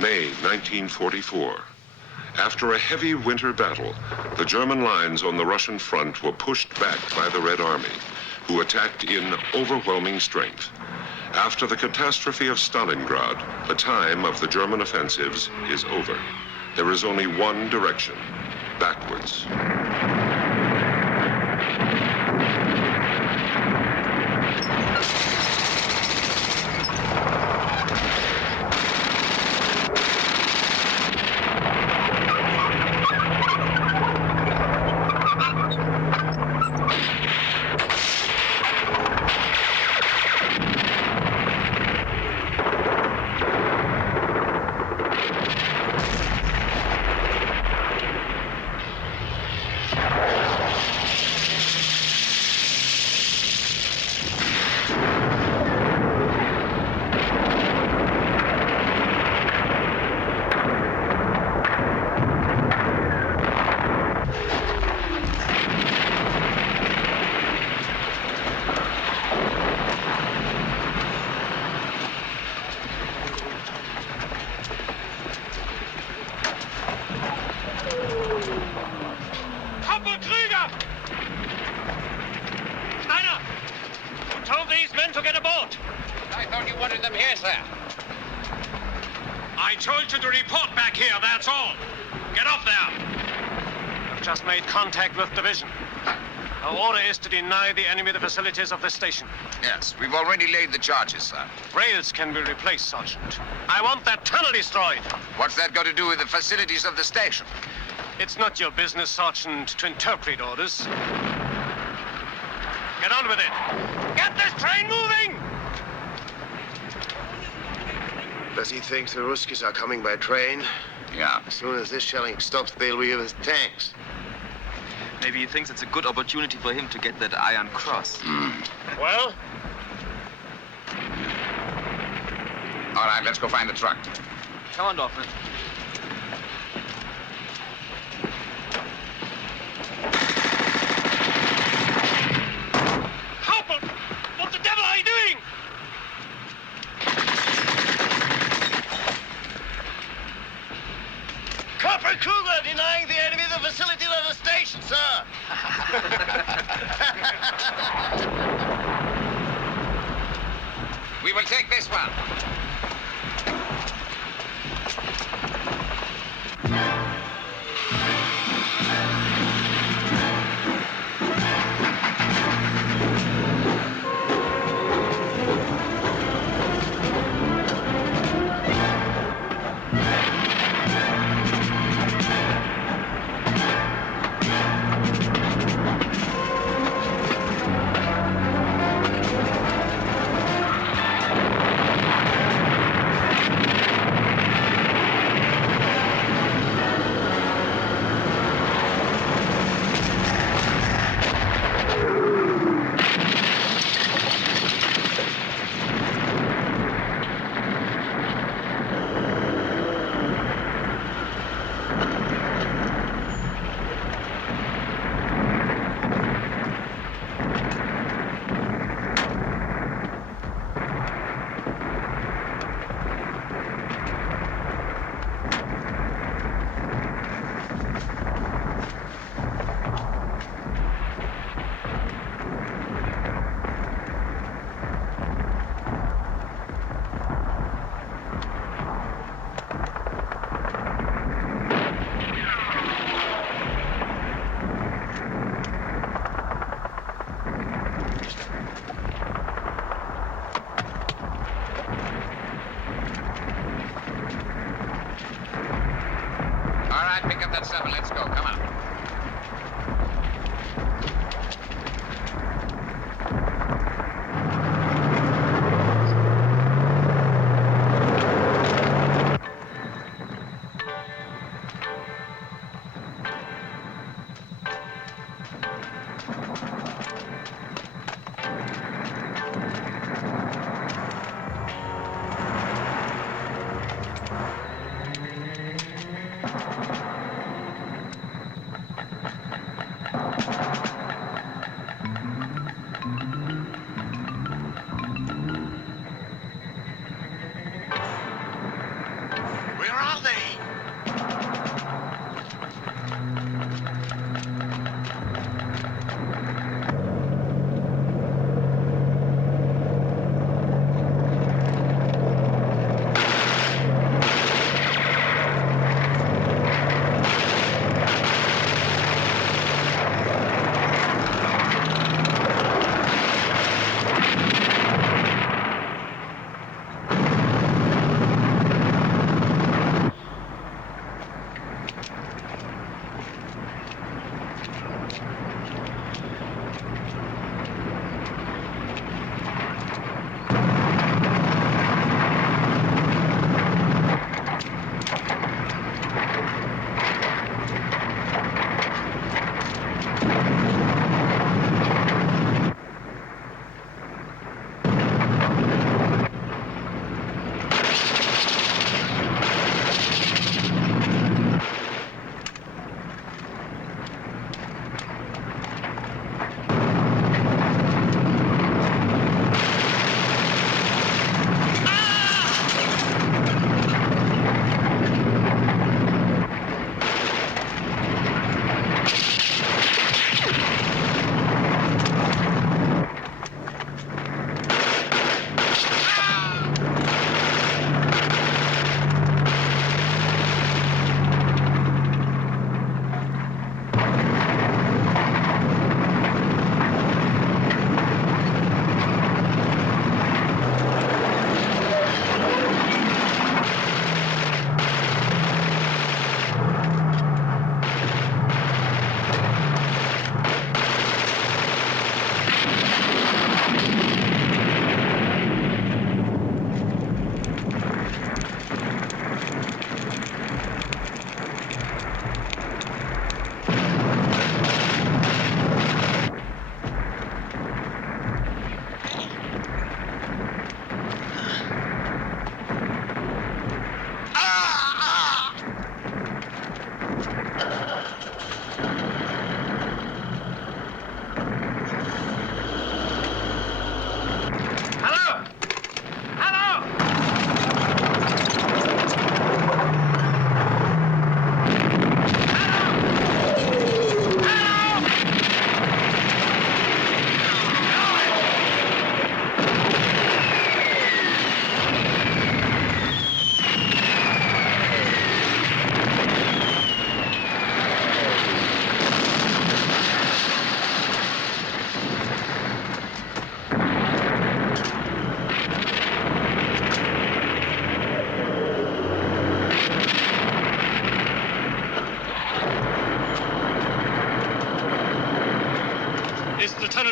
May 1944. After a heavy winter battle, the German lines on the Russian front were pushed back by the Red Army, who attacked in overwhelming strength. After the catastrophe of Stalingrad, the time of the German offensives is over. There is only one direction: backwards. I told you to report back here, that's all. Get up there. I've just made contact with division. Our order is to deny the enemy the facilities of the station. Yes, we've already laid the charges, sir. Rails can be replaced, Sergeant. I want that tunnel destroyed. What's that got to do with the facilities of the station? It's not your business, Sergeant, to interpret orders. Get on with it. Get this train moving! Does he think the Ruskies are coming by train? Yeah. As soon as this shelling stops, they'll be with tanks. Maybe he thinks it's a good opportunity for him to get that Iron Cross. Well? All right, let's go find the truck. Come on, Dorfman. Hauptmann! What the devil are you doing? Corporal Kruger denying the enemy the facilities of the station, sir. We will take this one. Pick up that stuff and let's go. Come on.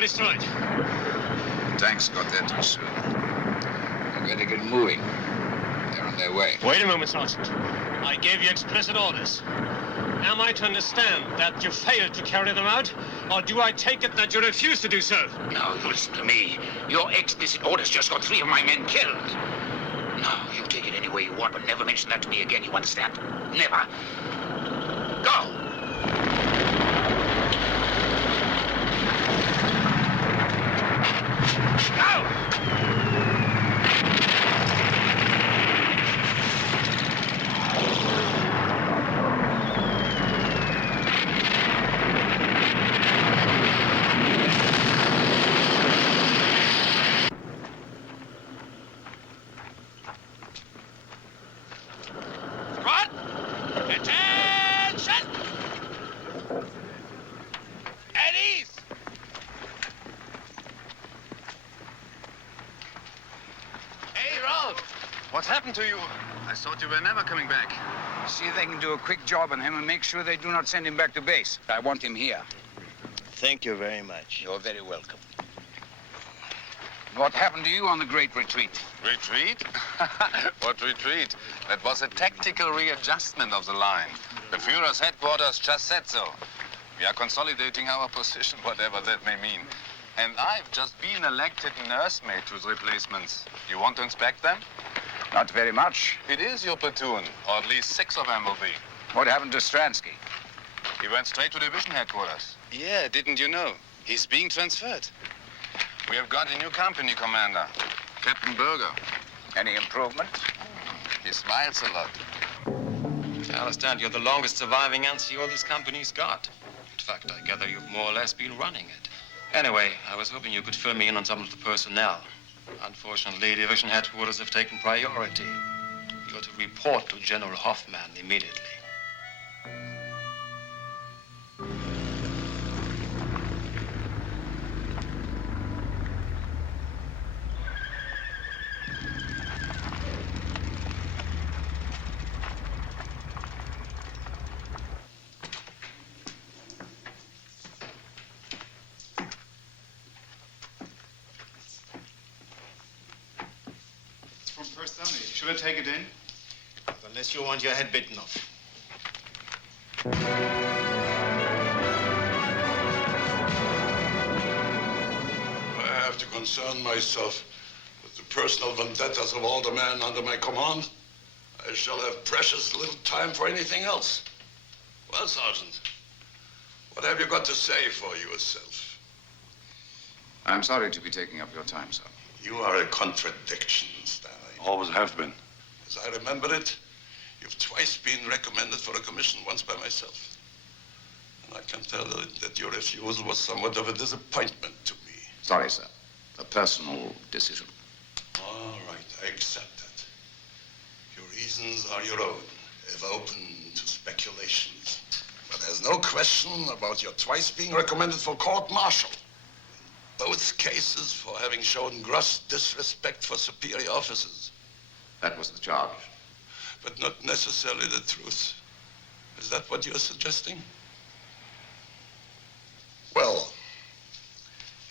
well destroyed. Tanks got there too soon. We better get moving. They're on their way. Wait a moment, Sergeant. I gave you explicit orders. Am I to understand that you failed to carry them out, or do I take it that you refuse to do so? Now, you listen to me. Your explicit orders just got 3 of my men killed. Now, you take it any way you want, but never mention that to me again, you understand? Never. Go! Go! Squad! Attention! At ease! Hey, Ralph! What's happened to you? I thought you were never coming back. See if they can do a quick job on him and make sure they do not send him back to base. I want him here. Thank you very much. You're very welcome. What happened to you on the Great Retreat? Retreat? What retreat? That was a tactical readjustment of the line. The Führer's headquarters just said so. We are consolidating our position, whatever that may mean. And I've just been elected nursemaid to the replacements. You want to inspect them? Not very much. It is your platoon, or at least 6 of them will be. What happened to Stransky? He went straight to division headquarters. Yeah, didn't you know? He's being transferred. We have got a new company commander, Captain Berger. Any improvement? He smiles a lot. I understand you're the longest surviving NCO this company's got. In fact, I gather you've more or less been running it. Anyway, I was hoping you could fill me in on some of the personnel. Unfortunately, division headquarters have taken priority. You're to report to General Hoffman immediately. From First Army. Should I take it in? Unless you want your head bitten off. I have to concern myself with the personal vendettas of all the men under my command. I shall have precious little time for anything else. Well, Sergeant, what have you got to say for yourself? I'm sorry to be taking up your time, sir. You are a contradiction, Stanley. Always have been. As I remember it, you've twice been recommended for a commission, once by myself. And I can tell that your refusal was somewhat of a disappointment to me. Sorry, sir. A personal decision. All right, I accept that. Your reasons are your own, ever open to speculations. But there's no question about your twice being recommended for court-martial. Both cases for having shown gross disrespect for superior officers. That was the charge. But not necessarily the truth. Is that what you're suggesting? Well,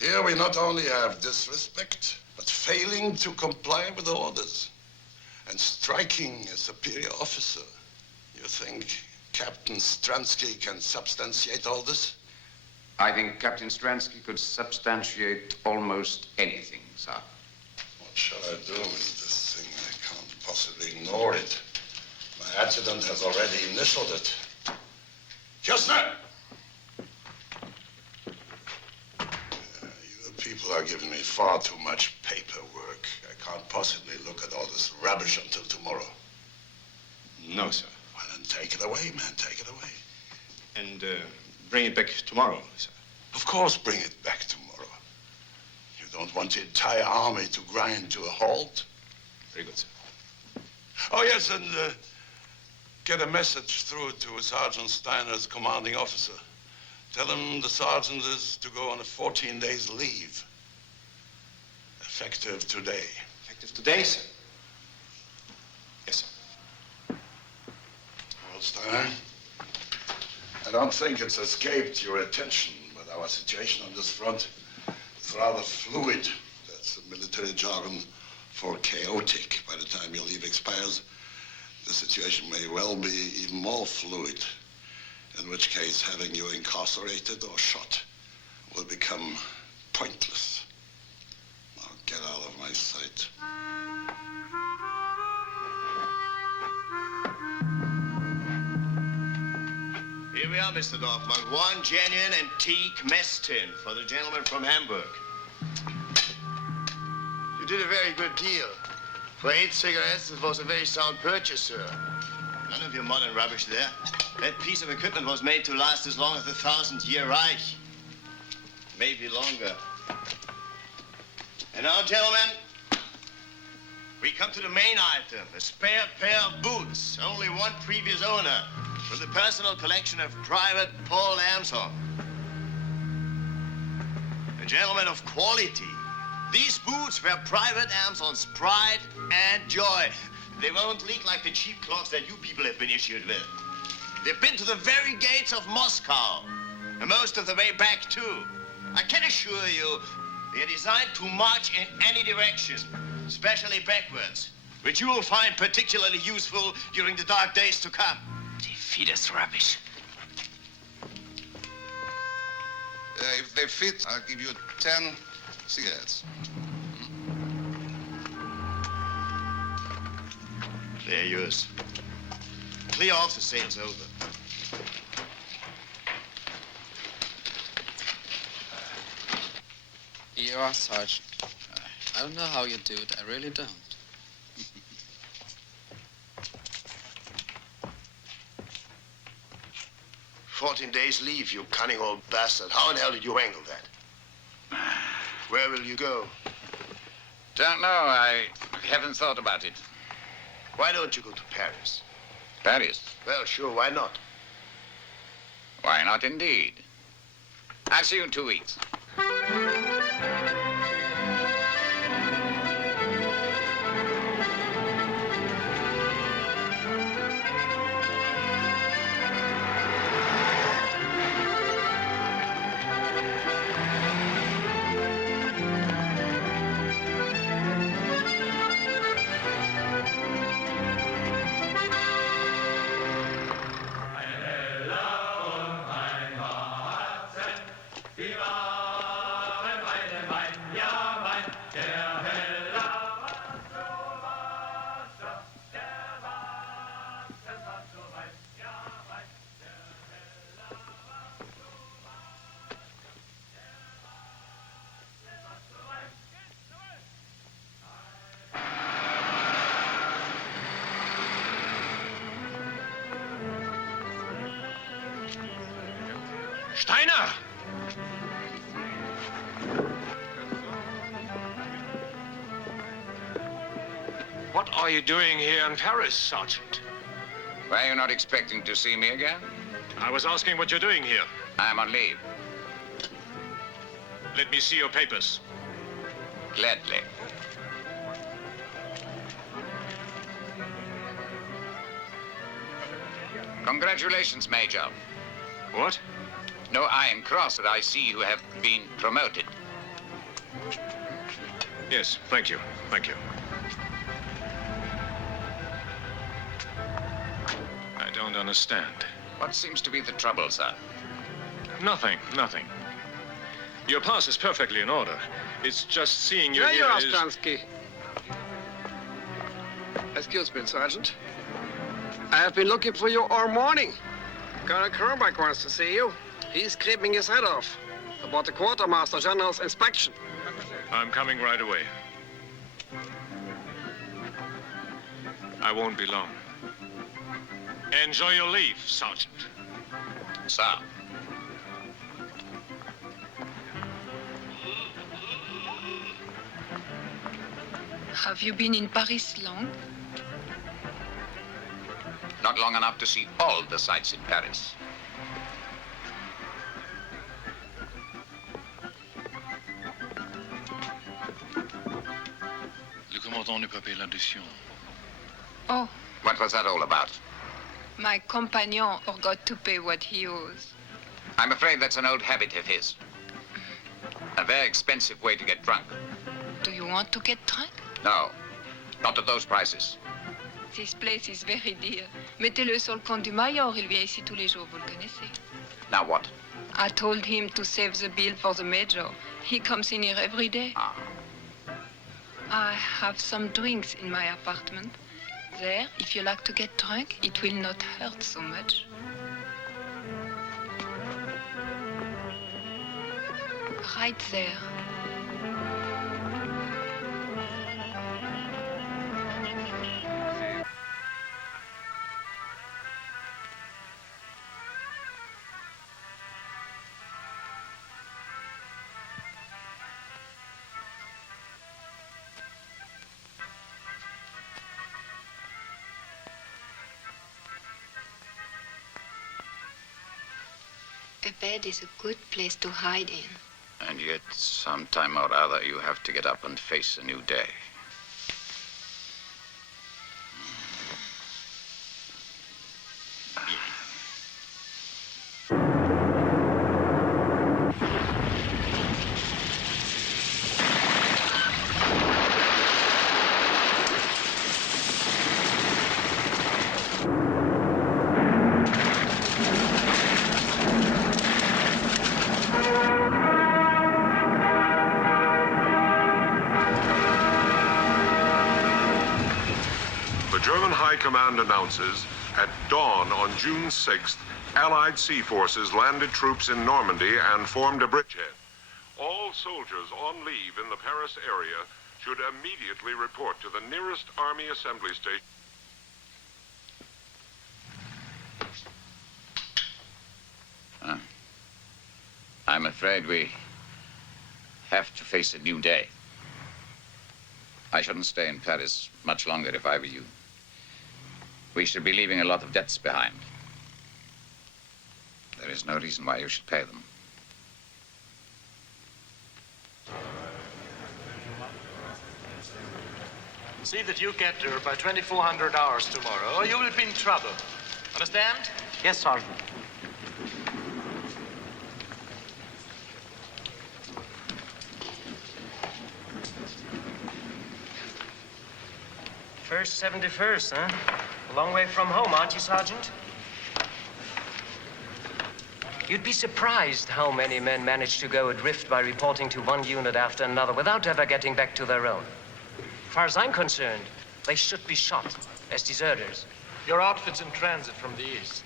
here we not only have disrespect, but failing to comply with the orders and striking a superior officer. You think Captain Stransky can substantiate all this? I think Captain Stransky could substantiate almost anything, sir. What shall I do with this thing? I can't possibly ignore it. My adjutant has already initialed it. Kistner! You people are giving me far too much paperwork. I can't possibly look at all this rubbish until tomorrow. No, sir. Well, then take it away, man. Take it away. And bring it back tomorrow, sir. Of course, bring it back tomorrow. You don't want the entire army to grind to a halt? Very good, sir. Oh, yes, and get a message through to Sergeant Steiner's commanding officer. Tell him the sergeant is to go on a 14 days leave. Effective today. Effective today, sir? Yes, sir. Well, Steiner, I don't think it's escaped your attention, but our situation on this front It's rather fluid. That's the military jargon for chaotic. By the time your leave expires, the situation may well be even more fluid, in which case having you incarcerated or shot will become pointless. Now get out of my sight. Here we are, Mr. Dorfman. One genuine antique mess tin for the gentleman from Hamburg. You did a very good deal. For 8 cigarettes, it was a very sound purchase, sir. None of your modern rubbish there. That piece of equipment was made to last as long as the 1000-year Reich. Maybe longer. And now, gentlemen, we come to the main item, a spare pair of boots. Only one previous owner, from the personal collection of Private Paul Armstrong. A gentleman of quality. These boots were Private Armstrong's pride and joy. They won't leak like the cheap clogs that you people have been issued with. They've been to the very gates of Moscow, and most of the way back, too. I can assure you, they're designed to march in any direction, especially backwards, which you will find particularly useful during the dark days to come. They feed us rubbish. If they fit, I'll give you 10 cigarettes. They're yours. Clear off, the sale's over. You are, Sergeant. I don't know how you do it. I really don't. 14 days leave, you cunning old bastard. How in hell did you wangle that? Where will you go? Don't know. I haven't thought about it. Why don't you go to Paris? Paris? Well, sure, why not? Why not, indeed? I'll see you in 2 weeks. Steiner! What are you doing here in Paris, Sergeant? Were you not expecting to see me again? I was asking what you're doing here. I'm on leave. Let me see your papers. Gladly. Congratulations, Major. What? No Iron Cross that I see you have been promoted. Yes, thank you. Thank you. I don't understand. What seems to be the trouble, sir? Nothing, nothing. Your pass is perfectly in order. It's just seeing you There you here are, is... Stransky. Excuse me, Sergeant. I have been looking for you all morning. Colonel Kronbach wants to see you. He's creeping his head off about the Quartermaster General's inspection. I'm coming right away. I won't be long. Enjoy your leave, Sergeant. Sir. Have you been in Paris long? Not long enough to see all the sights in Paris. Le commandant ne peut pas payer l'addition. Oh, What was that all about? my companion forgot to pay what he owes. I'm afraid that's an old habit of his. A very expensive way to get drunk. Do you want to get drunk? No, not at those prices. This place is very dear. Mettez-le sur le compte du mayor. Il vient ici tous les jours, vous le connaissez. Now what? I told him to save the bill for the major. He comes in here every day. Ah. I have some drinks in my apartment. There, if you like to get drunk, it will not hurt so much. Right there. A bed is a good place to hide in. And yet, sometime or other, you have to get up and face a new day. High Command announces, at dawn on June 6th, Allied sea forces landed troops in Normandy and formed a bridgehead. All soldiers on leave in the Paris area should immediately report to the nearest Army assembly station. I'm afraid we have to face a new day. I shouldn't stay in Paris much longer if I were you. We should be leaving a lot of debts behind. There is no reason why you should pay them. See that you get there by 2400 hours tomorrow, or you will be in trouble. Understand? Yes, Sergeant. First 71st, huh? A long way from home, aren't you, Sergeant? You'd be surprised how many men manage to go adrift by reporting to one unit after another without ever getting back to their own. As far as I'm concerned, they should be shot as deserters. Your outfit's in transit from the east.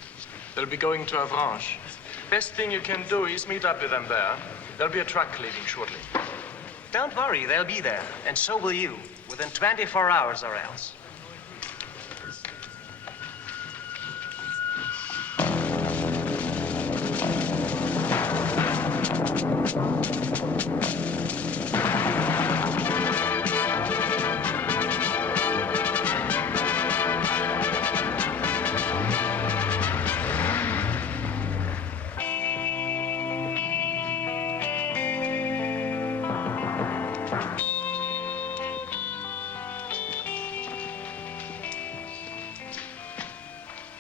They'll be going to Avranches. Best thing you can do is meet up with them there. There'll be a truck leaving shortly. Don't worry, they'll be there. And so will you, within 24 hours or else.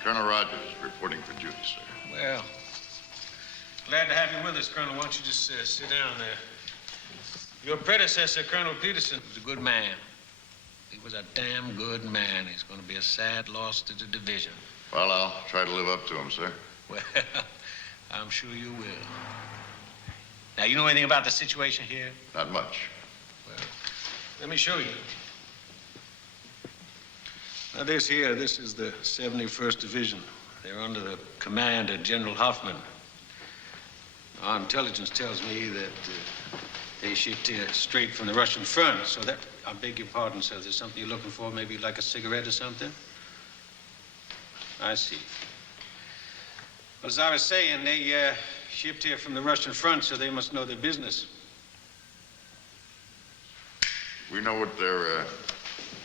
Colonel Rogers, reporting for duty, sir. Well, glad to have you with us, Colonel. Why don't you just sit down there? Your predecessor, Colonel Peterson, was a good man. He was a damn good man. He's going to be a sad loss to the division. Well, I'll try to live up to him, sir. Well, I'm sure you will. Now, you know anything about the situation here? Not much. Well, let me show you. Now, this is the 71st Division. They're under the command of General Hoffman. Our intelligence tells me that they shipped here straight from the Russian front, so that, I beg your pardon, sir, there's something you're looking for, maybe like a cigarette or something? I see. Well, as I was saying, they shipped here from the Russian front, so they must know their business. We know what their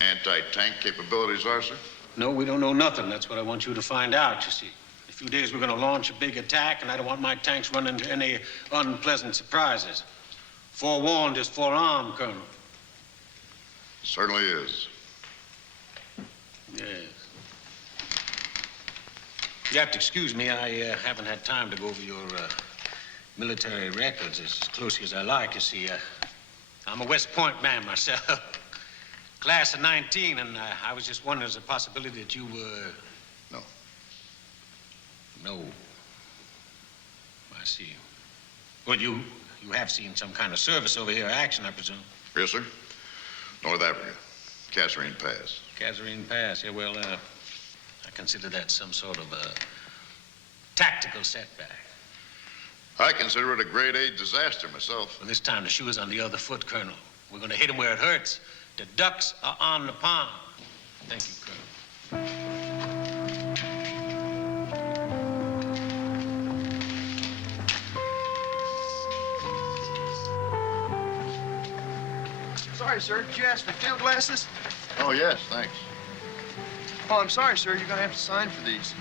anti-tank capabilities are, sir? No, we don't know nothing. That's what I want you to find out, you see. In a few days, we're going to launch a big attack, and I don't want my tanks running into any unpleasant surprises. Forewarned is forearmed, Colonel. Certainly is. Yes. You have to excuse me. I haven't had time to go over your military records as closely as I like. You see, I'm a West Point man myself. Class of 19, and I was just wondering, there's a possibility that you were... No. No. I see. Well, you have seen some kind of service over here, action, I presume. Yes, sir. North Africa. Kasserine Pass. Kasserine Pass, yeah, well, I consider that some sort of a tactical setback. I consider it a grade A disaster myself. Well, this time the shoe is on the other foot, Colonel. We're going to hit him where it hurts. The ducks are on the pond. Thank you, Colonel. Sorry, sir. Did you ask for field glasses? Oh, yes, thanks. Oh, I'm sorry, sir. You're going to have to sign for these.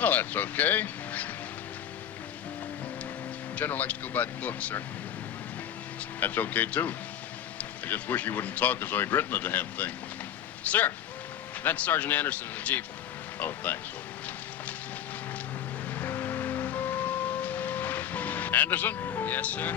Well, that's okay. General likes to go by the book, sir. That's okay, too. I just wish he wouldn't talk as though he'd written the damn thing. Sir, that's Sergeant Anderson in the Jeep. Oh, thanks. Anderson? Yes, sir.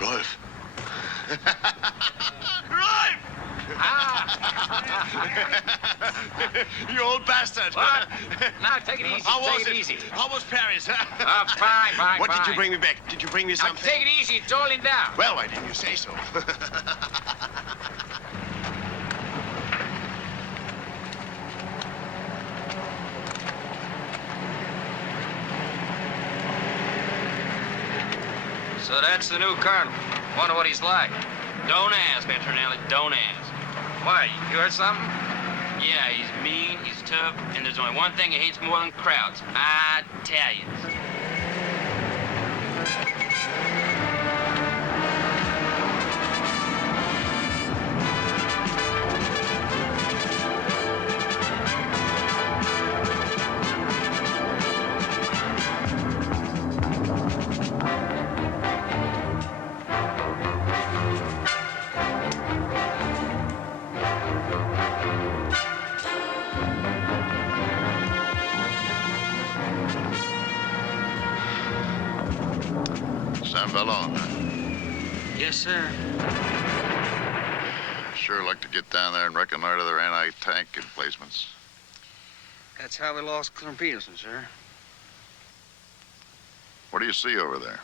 Rolf. You old bastard. What? Now, take it easy. How was take it it? easy. How was Paris? Fine. What did you bring me back? Did you bring me something? Now, take it easy. It's all in there. Well, why didn't you say so? So that's the new colonel. Wonder what he's like. Don't ask, Petronelli. Don't ask. Why, you heard something? Yeah, he's mean, he's tough, and there's only one thing he hates more than crowds. Italians. San Ballon, huh? Yes, sir. Sure like to get down there and reconnoiter their anti-tank emplacements. That's how we lost Colonel Peterson, sir. What do you see over there?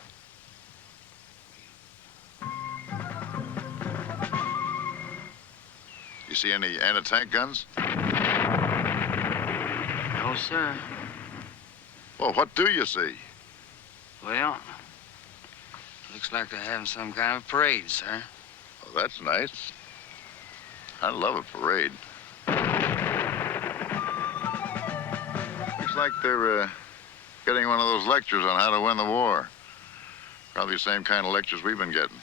You see any anti-tank guns? No, sir. Well, what do you see? Well, looks like they're having some kind of parade, sir. Oh, that's nice. I love a parade. Looks like they're getting one of those lectures on how to win the war. Probably the same kind of lectures we've been getting.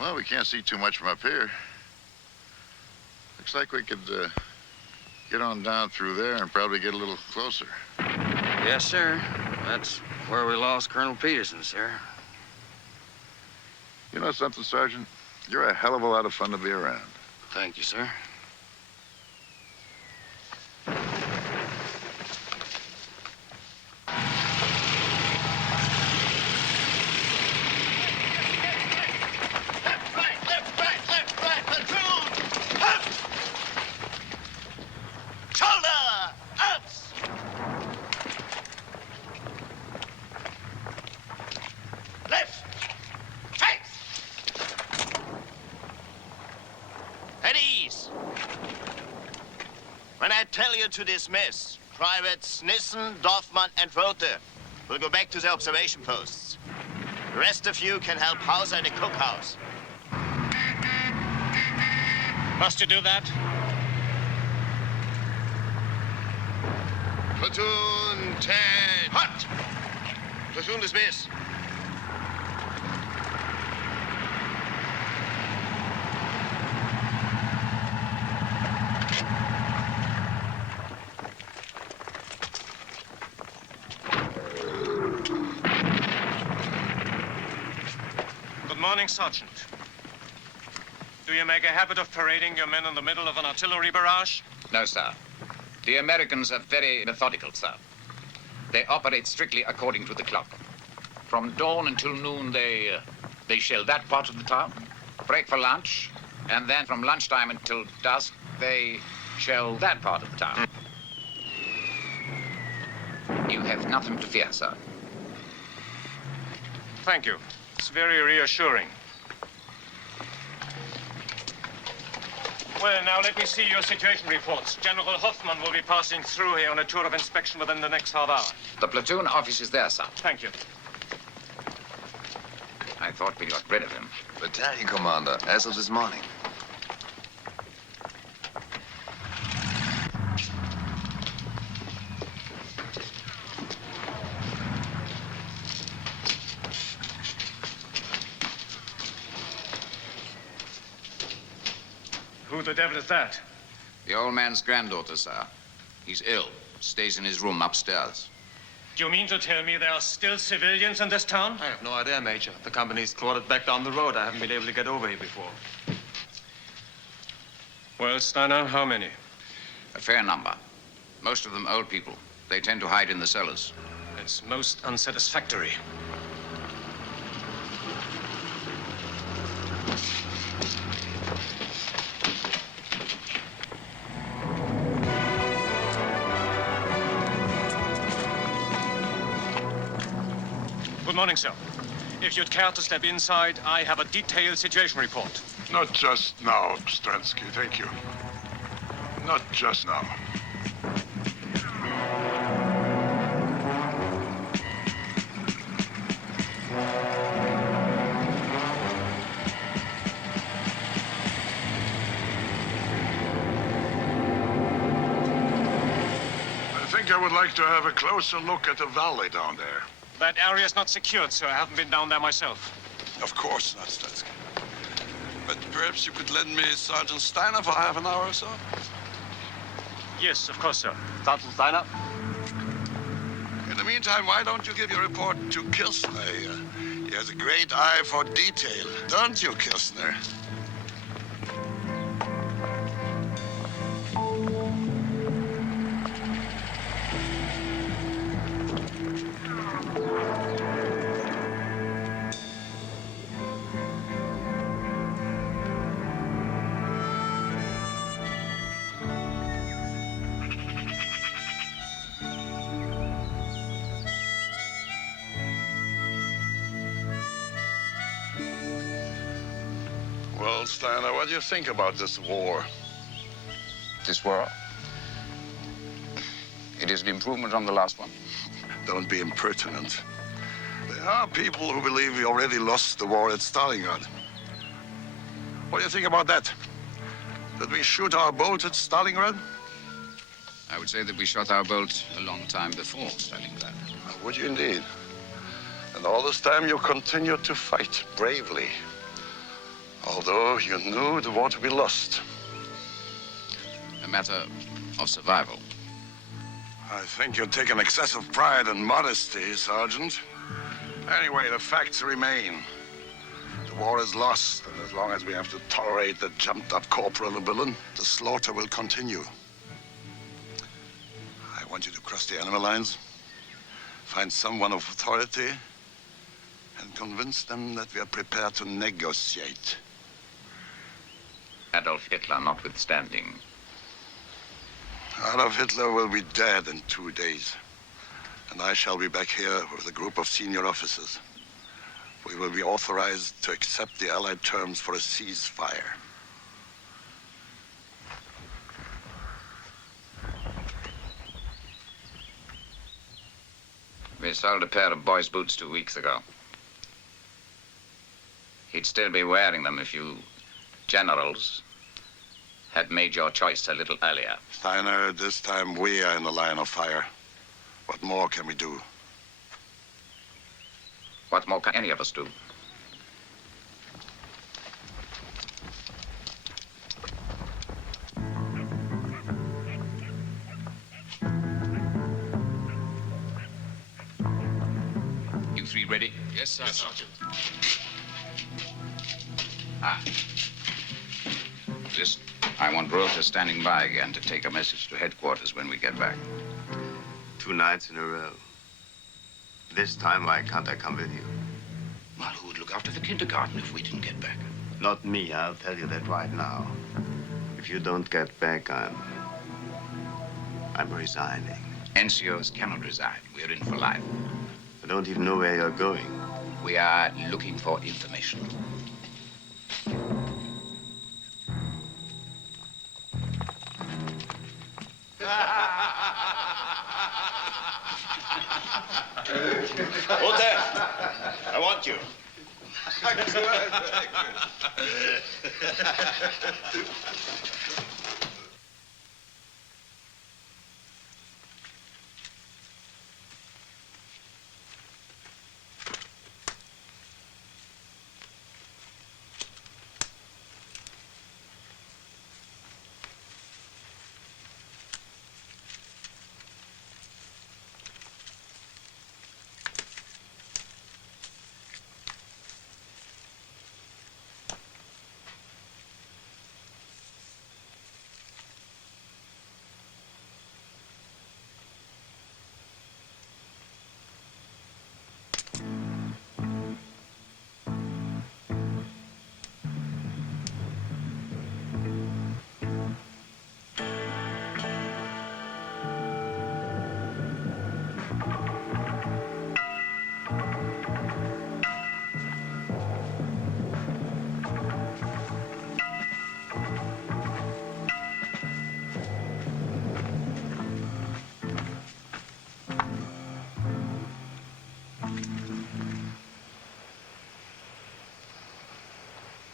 Well, we can't see too much from up here. Looks like we could get on down through there and probably get a little closer. Yes, sir. That's where we lost Colonel Peterson, sir. You know something, Sergeant? You're a hell of a lot of fun to be around. Thank you, sir. When I tell you to dismiss, Privates Nissen, Dorfman, and Rothe will go back to their observation posts. The rest of you can help Hauser in the cookhouse. Must you do that? Platoon 10. Hot! Platoon dismiss. morning, Sergeant. Do you make a habit of parading your men in the middle of an artillery barrage? No, sir. The Americans are very methodical, sir. They operate strictly according to the clock. From dawn until noon, they shell that part of the town, break for lunch, and then from lunchtime until dusk, they shell that part of the town. You have nothing to fear, sir. Thank you. It's very reassuring. Well, now let me see your situation reports. General Hoffman will be passing through here on a tour of inspection within the next half hour. The platoon office is there, sir. Thank you. I thought we got rid of him. Battalion commander, as of this morning. Who the devil is that? The old man's granddaughter, sir. He's ill. Stays in his room upstairs. Do you mean to tell me there are still civilians in this town? I have no idea, Major. The company's quartered back down the road. I haven't been able to get over here before. Well, Steiner, how many? A fair number. Most of them old people. They tend to hide in the cellars. It's most unsatisfactory. Good morning, sir. If you'd care to step inside, I have a detailed situation report. Not just now, Stransky, thank you. Not just now. I think I would like to have a closer look at the valley down there. That area's not secured, sir. I haven't been down there myself. Of course not, Stransky. But perhaps you could lend me Sergeant Steiner for half an hour or so? Yes, of course, sir. Sergeant Steiner? In the meantime, why don't you give your report to Kirstner? He has a great eye for detail, don't you, Kirstner? Well, Steiner, what do you think about this war? This war? It is an improvement on the last one. Don't be impertinent. There are people who believe we already lost the war at Stalingrad. What do you think about that? Did we shoot our bolt at Stalingrad? I would say that we shot our bolt a long time before Stalingrad. Would you indeed? And all this time you continued to fight bravely. Although you knew the war to be lost. A matter of survival. I think you take an excessive pride and modesty, Sergeant. Anyway, the facts remain. The war is lost, and as long as we have to tolerate the jumped-up corporal and villain, the slaughter will continue. I want you to cross the enemy lines, find someone of authority, and convince them that we are prepared to negotiate. Adolf Hitler notwithstanding. Adolf Hitler will be dead in 2 days. And I shall be back here with a group of senior officers. We will be authorized to accept the Allied terms for a ceasefire. We sold a pair of boys' boots 2 weeks ago. He'd still be wearing them if you generals had made your choice a little earlier. Steiner, this time we are in the line of fire. What more can we do? What more can any of us do? You three ready? Yes, sir. Yes, Sergeant. Listen, I want Rotha standing by again to take a message to headquarters when we get back. 2 nights in a row. This time, why can't I come with you? Well, who would look after the kindergarten if we didn't get back? Not me, I'll tell you that right now. If you don't get back, I'm resigning. NCOs cannot resign. We're in for life. I don't even know where you're going. We are looking for information. Rotha, I want you.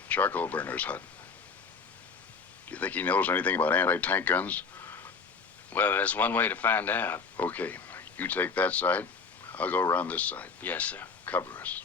Charcoal burner's hut. Do you think he knows anything about anti-tank guns? Well, there's one way to find out. Okay, you take that side. I'll go around this side. Yes, sir. Cover us.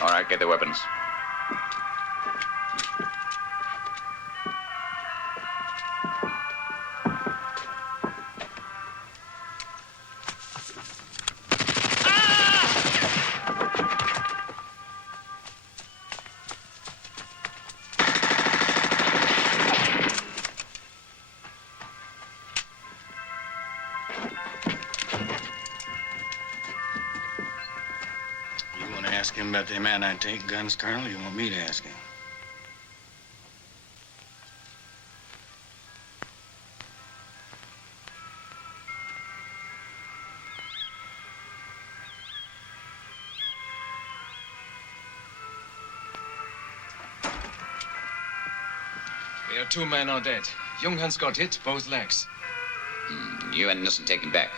All right, get the weapons. You want to ask him about them anti-tank guns, Colonel, or you want me to ask him? There are 2 men are dead. Junghans got hit, both legs. You and Nissen take him back.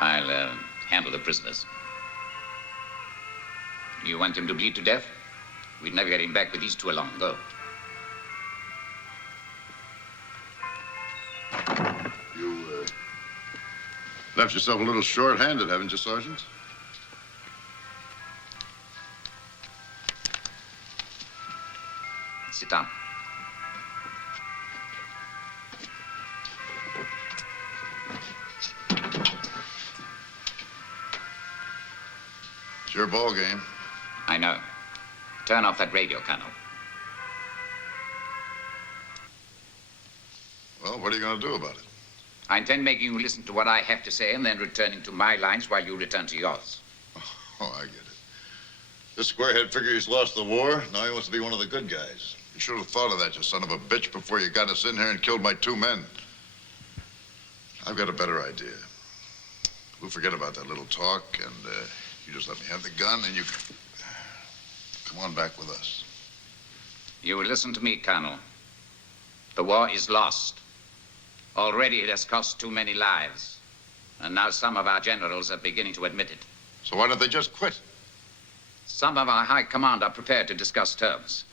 I'll handle the prisoners. You want him to bleed to death? We'd never get him back with these 2 along. Go. Left yourself a little short-handed, haven't you, Sergeant? Sit down. It's your ball game. I know. Turn off that radio, Colonel. Well, what are you going to do about it? I intend making you listen to what I have to say and then returning to my lines while you return to yours. Oh, I get it. This squarehead figure he's lost the war. Now he wants to be one of the good guys. You should have thought of that, you son of a bitch, before you got us in here and killed my 2 men. I've got a better idea. We'll forget about that little talk, and you just let me have the gun, and you come on back with us. You will listen to me, Colonel. The war is lost. Already it has cost too many lives. And now some of our generals are beginning to admit it. So why don't they just quit? Some of our high command are prepared to discuss terms.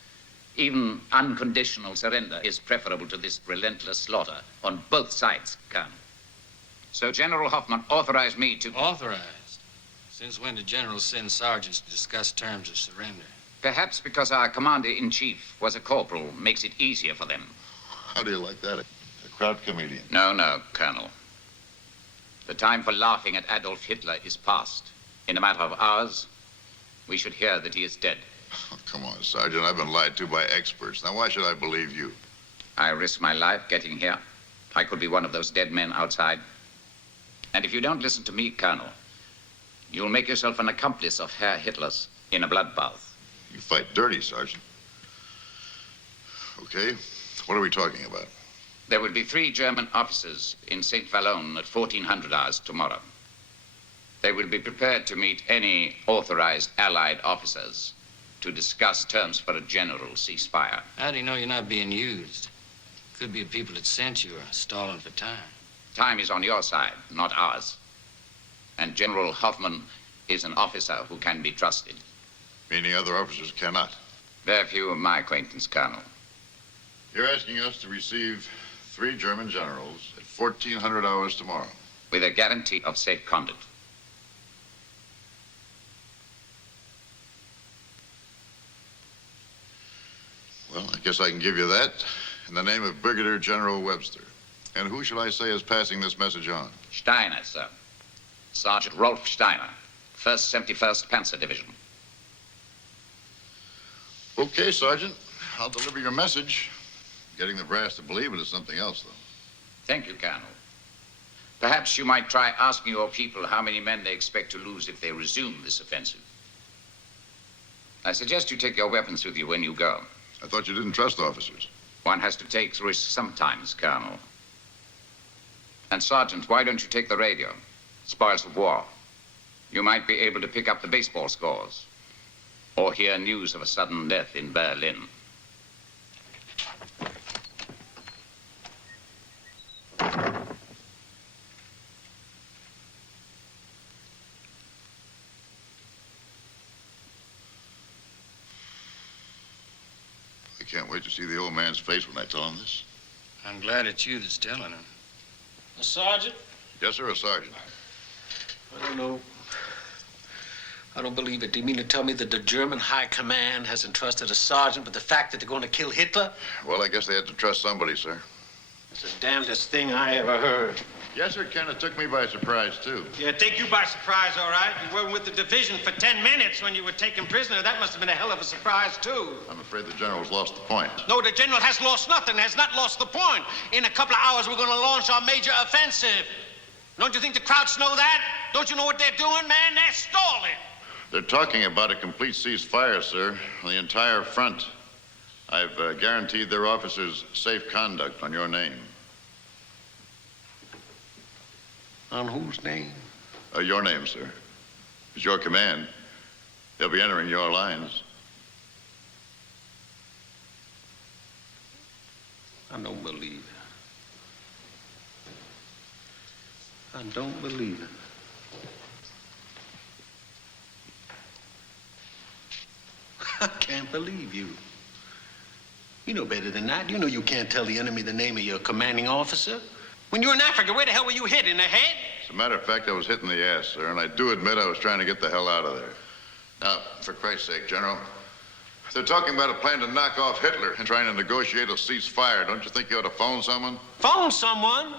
Even unconditional surrender is preferable to this relentless slaughter on both sides, Colonel. So General Hoffman authorized me to... Authorized? Since when did generals send sergeants to discuss terms of surrender? Perhaps because our commander-in-chief was a corporal makes it easier for them. How do you like that? A crowd comedian. No, Colonel. The time for laughing at Adolf Hitler is past. In a matter of hours, we should hear that he is dead. Oh, come on, Sergeant. I've been lied to by experts. Now, why should I believe you? I risked my life getting here. I could be one of those dead men outside. And if you don't listen to me, Colonel, you'll make yourself an accomplice of Herr Hitler's in a bloodbath. You fight dirty, Sergeant. Okay, what are we talking about? There will be 3 German officers in St. Vallon at 1400 hours tomorrow. They will be prepared to meet any authorized Allied officers to discuss terms for a general ceasefire. How do you know you're not being used? Could be people that sent you are stalling for time. Time is on your side, not ours. And General Hoffman is an officer who can be trusted. Meaning other officers cannot? Very few of my acquaintance, Colonel. You're asking us to receive 3 German generals at 1400 hours tomorrow. With a guarantee of safe conduct. Well, I guess I can give you that in the name of Brigadier General Webster. And who shall I say is passing this message on? Steiner, sir. Sergeant Rolf Steiner, 1st 71st Panzer Division. Okay, Sergeant. I'll deliver your message. Getting the brass to believe it is something else, though. Thank you, Colonel. Perhaps you might try asking your people how many men they expect to lose if they resume this offensive. I suggest you take your weapons with you when you go. I thought you didn't trust officers. One has to take risks sometimes, Colonel. And, Sergeant, why don't you take the radio? Spoils of war. You might be able to pick up the baseball scores. Or hear news of a sudden death in Berlin. I can't wait to see the old man's face when I tell him this. I'm glad it's you that's telling him. A sergeant? Yes, sir, a sergeant. I don't know. I don't believe it. Do you mean to tell me that the German High Command has entrusted a sergeant with the fact that they're going to kill Hitler? Well, I guess they had to trust somebody, sir. It's the damnedest thing I ever heard. Yes, sir, it kind of took me by surprise, too. Yeah, take you by surprise, all right. You weren't with the division for 10 minutes when you were taken prisoner. That must have been a hell of a surprise, too. I'm afraid the general's lost the point. No, the general has lost nothing, has not lost the point. In a couple of hours, we're going to launch our major offensive. Don't you think the Krauts know that? Don't you know what they're doing, man? They're stalling. They're talking about a complete ceasefire, sir, on the entire front. I've guaranteed their officers safe conduct on your name. On whose name? Your name, sir. It's your command. They'll be entering your lines. I don't believe it. I don't believe it. I can't believe you. You know better than that. You know you can't tell the enemy the name of your commanding officer. When you were in Africa, where the hell were you hit? In the head? As a matter of fact, I was hitting the ass, sir, and I do admit I was trying to get the hell out of there. Now, for Christ's sake, General, they're talking about a plan to knock off Hitler and trying to negotiate a ceasefire. Don't you think you ought to phone someone? Phone someone?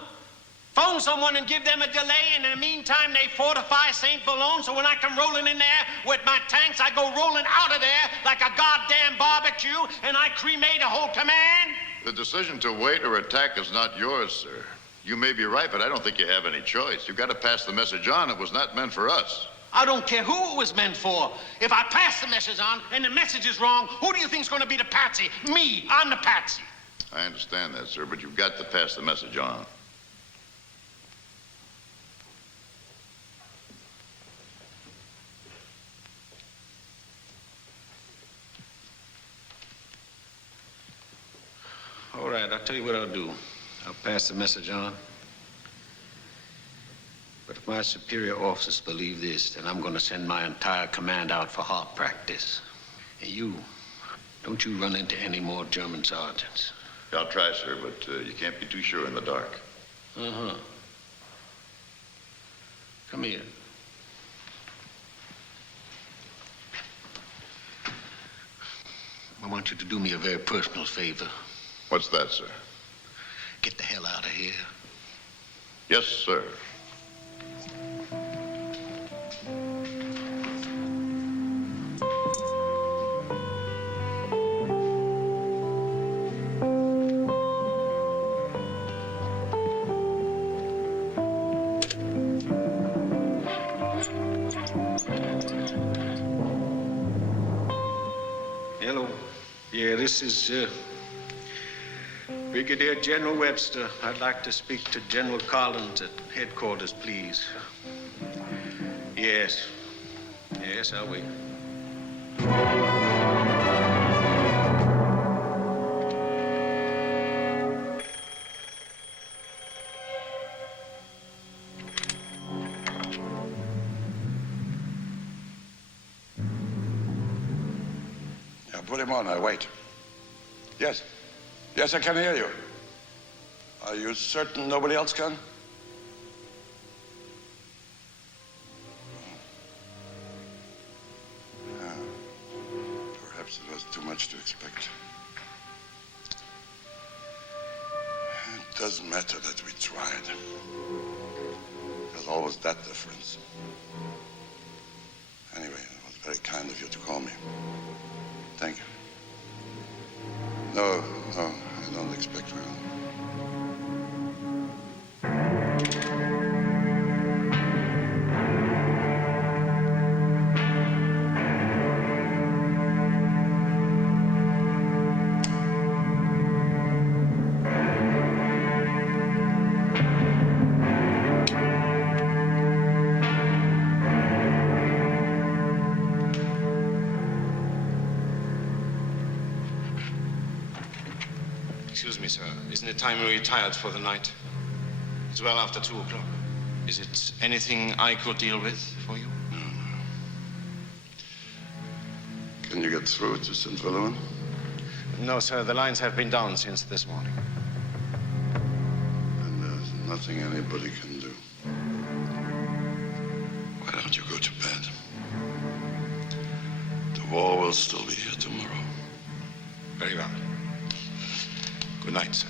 Phone someone and give them a delay, and in the meantime, they fortify St. Boulogne, so when I come rolling in there with my tanks, I go rolling out of there like a goddamn barbecue, and I cremate a whole command? The decision to wait or attack is not yours, sir. You may be right, but I don't think you have any choice. You've got to pass the message on. It was not meant for us. I don't care who it was meant for. If I pass the message on and the message is wrong, who do you think's going to be the patsy? Me. I'm the patsy. I understand that, sir, but you've got to pass the message on. All right, I'll tell you what I'll do. I'll pass the message on. But if my superior officers believe this, then I'm going to send my entire command out for hard practice. And you, don't you run into any more German sergeants. I'll try, sir, but you can't be too sure in the dark. Uh-huh. Come here. I want you to do me a very personal favor. What's that, sir? Get the hell out of here. Yes, sir. Hello. Yeah, this is Brigadier General Webster. I'd like to speak to General Collins at headquarters, please. Yes. Yes, I'll wait. Yeah, put him on. I wait. Yes. Yes, I can hear you. Are you certain nobody else can? Yeah. Perhaps it was too much to expect. It doesn't matter that we tried. There's always that difference. Anyway, it was very kind of you to call me. Thank you. No, I don't expect one. Excuse me, sir. Isn't it time we retired for the night? It's well after 2 o'clock. Is it anything I could deal with for you? Can you get through to St. Valois? No, sir. The lines have been down since this morning. And there's nothing anybody can do. Why don't you go to bed? The war will still be here tomorrow. Very well. Good night, sir.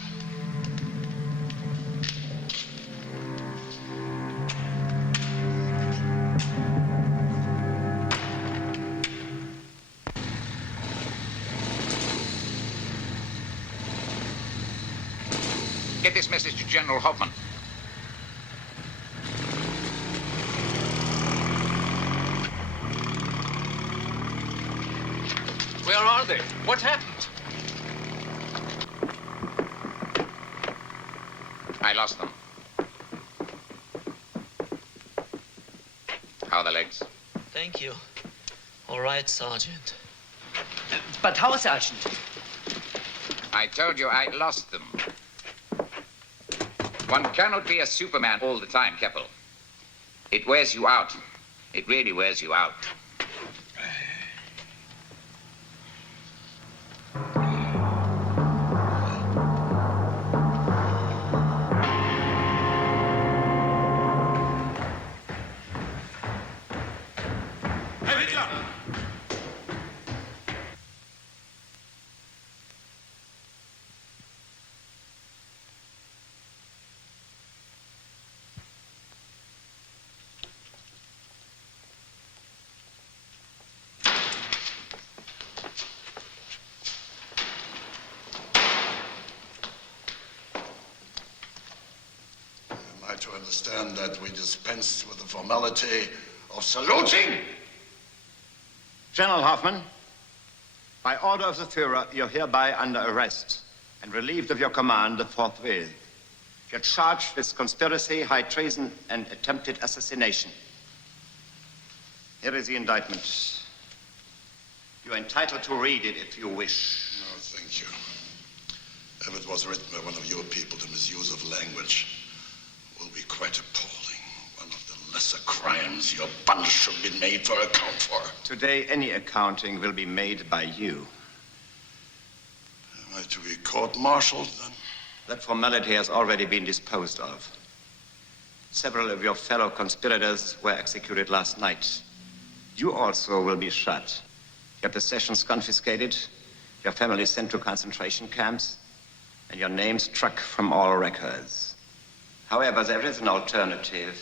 Get this message to General Hoffman. Where are they? What happened? I lost them. How are the legs? Thank you. All right, Sergeant. But how, Sergeant? I told you I lost them. One cannot be a Superman all the time, Keppel. It wears you out. It really wears you out. understand that we dispense with the formality of saluting? General Hoffman, by order of the Führer, you're hereby under arrest and relieved of your command forthwith. You're charged with conspiracy, high treason, and attempted assassination. Here is the indictment. You're entitled to read it if you wish. No, thank you. If it was written by one of your people, the misuse of language will be quite appalling. One of the lesser crimes your bunch should be made for account for. Today, any accounting will be made by you. Am I to be court-martialed, then? That formality has already been disposed of. Several of your fellow conspirators were executed last night. You also will be shot. Your possessions confiscated, your family sent to concentration camps, and your name struck from all records. However, there is an alternative.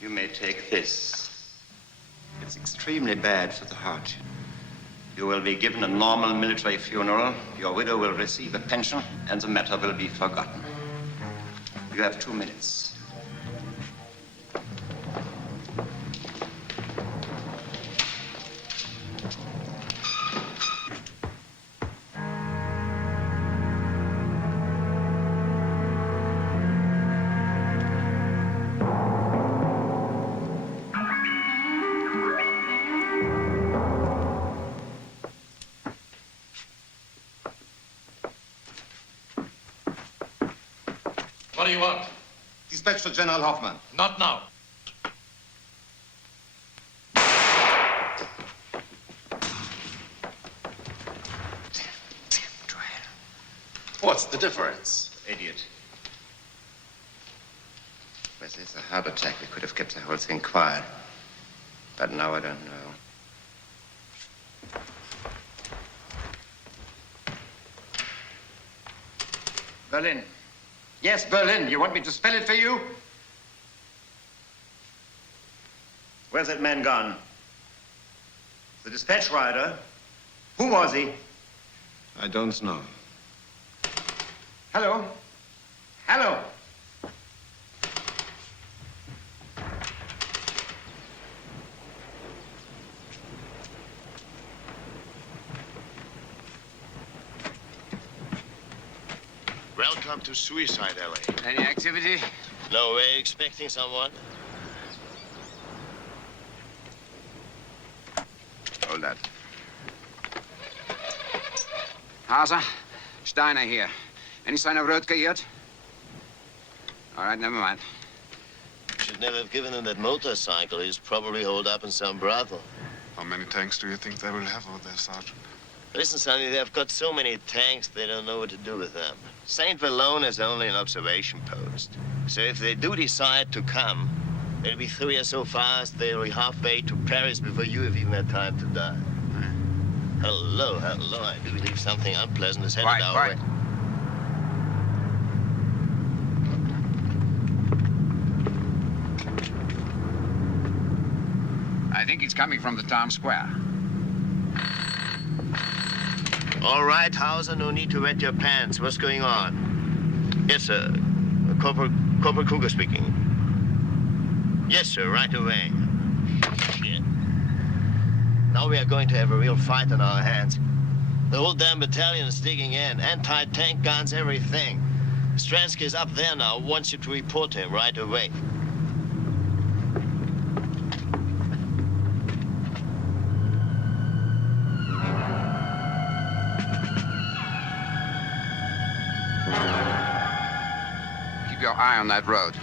You may take this. It's extremely bad for the heart. You will be given a normal military funeral, your widow will receive a pension, and the matter will be forgotten. You have 2 minutes. What do you want? Dispatch to General Hoffman. Not now. What's the difference? Idiot. Was this a heart attack? We could have kept the whole thing quiet. But now I don't know. Berlin. Yes, Berlin. You want me to spell it for you? Where's that man gone? The dispatch rider? Who was he? I don't know. Hello? Hello? Welcome to Suicide Alley. Any activity? No, we're expecting someone. Hold that. Hauser, Steiner here. Any sign of Röttger yet? All right, never mind. Should never have given him that motorcycle. He's probably holed up in some brothel. How many tanks do you think they will have over there, Sergeant? Listen, Sonny, they've got so many tanks, they don't know what to do with them. St. Valone is only an observation post. So if they do decide to come, they'll be through here so fast, they'll be halfway to Paris before you have even had time to die. Hello, hello. I do believe something unpleasant is headed our way. I think it's coming from the town square. All right, Hauser, no need to wet your pants. What's going on? Yes, sir. Corporal Kruger speaking. Yes, sir, right away. Shit. Now we are going to have a real fight on our hands. The whole damn battalion is digging in. Anti-tank guns, everything. Stransky is up there now. Wants you to report to him right away. Keep your eye on that road.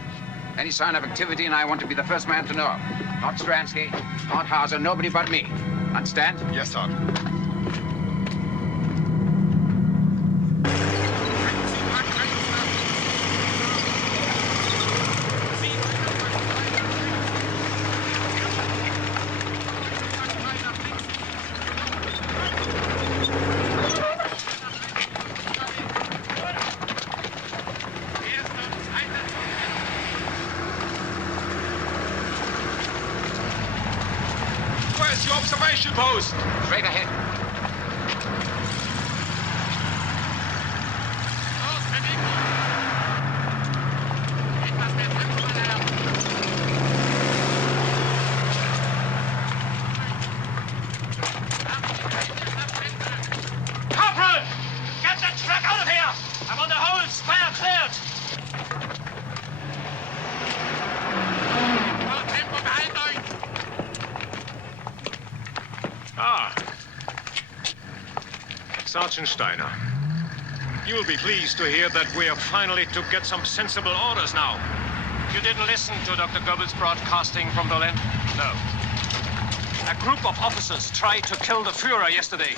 Any sign of activity, and I want to be the first man to know. Not Stransky, not Hauser, nobody but me. Understand? Yes, Sergeant. Where's your observation post? Straight ahead. Sergeant Steiner, you'll be pleased to hear that we are finally to get some sensible orders now. You didn't listen to Dr. Goebbels' broadcasting from Berlin? No. A group of officers tried to kill the Führer yesterday.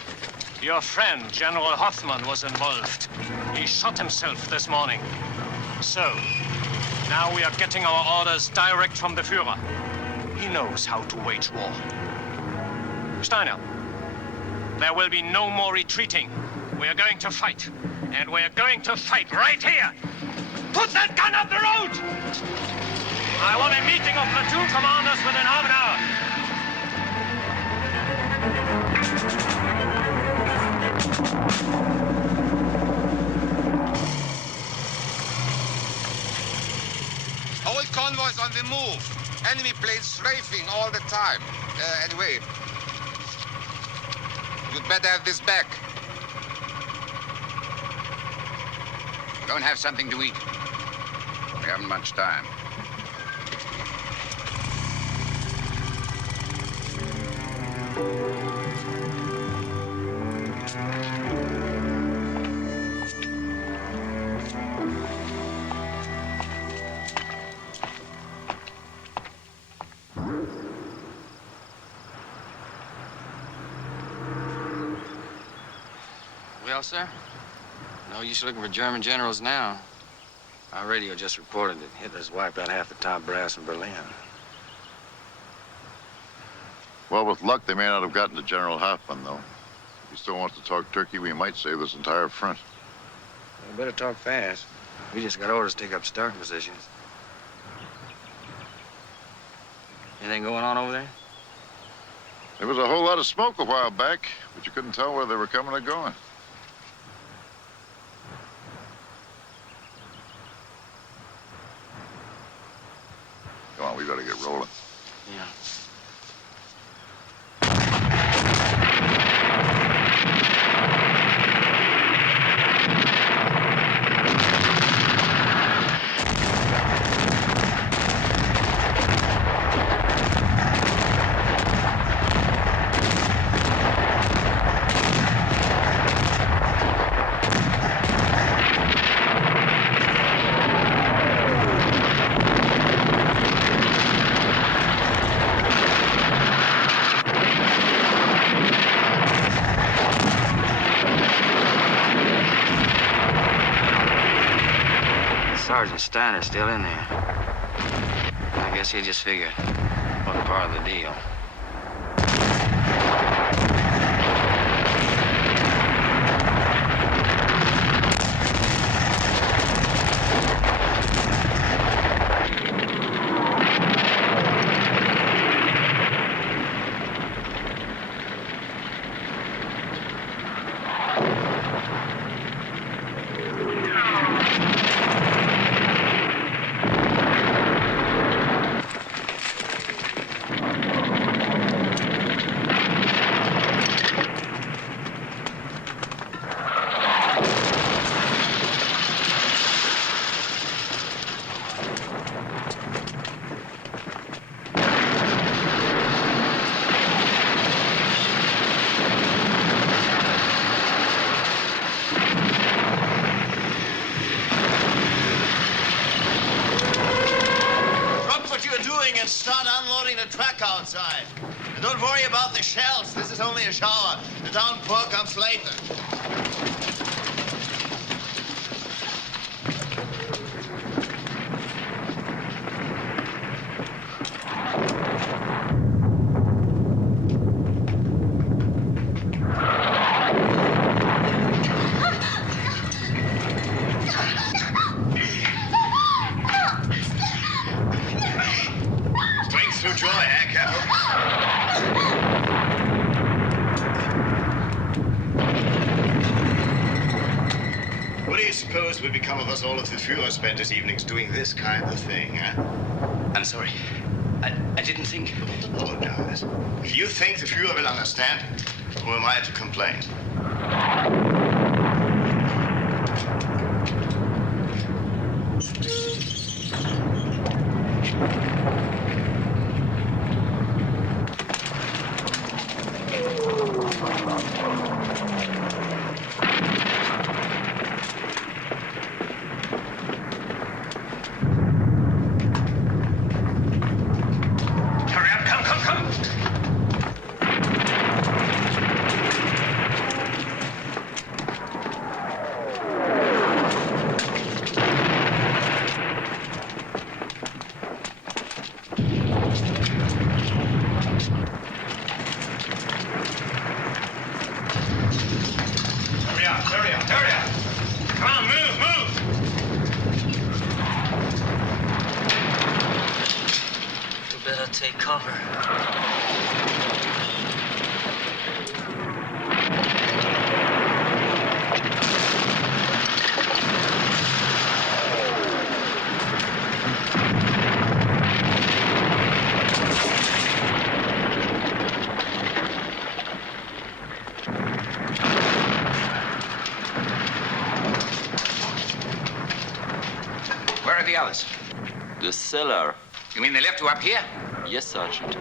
Your friend, General Hoffmann, was involved. He shot himself this morning. So, now we are getting our orders direct from the Führer. He knows how to wage war. Steiner, there will be no more retreating. We are going to fight. And we are going to fight right here. Put that gun up the road! I want a meeting of platoon commanders within half an hour. Whole convoys on the move. Enemy planes strafing all the time. Anyway, you'd better have this back. Go and have something to eat. We haven't much time. Well, sir, no use looking for German generals now. Our radio just reported that Hitler's wiped out half the top brass in Berlin. Well, with luck, they may not have gotten to General Hoffmann, though. If he still wants to talk turkey, we might save this entire front. We better talk fast. We just got orders to take up starting positions. Anything going on over there? There was a whole lot of smoke a while back, but you couldn't tell where they were coming or going. Come on, we gotta get rolling. Yeah. Sergeant Steiner's still in there. I guess he just figured what part of the deal. And start unloading the truck outside. And don't worry about the shells. This is only a shower. The downpour comes later. Would become of us all if the Führer spent his evenings doing this kind of thing, huh? I'm sorry. I didn't think. Don't apologize. If you think the Führer will understand, who am I to complain? The cellar. You mean they left you up here? Yes, Sergeant.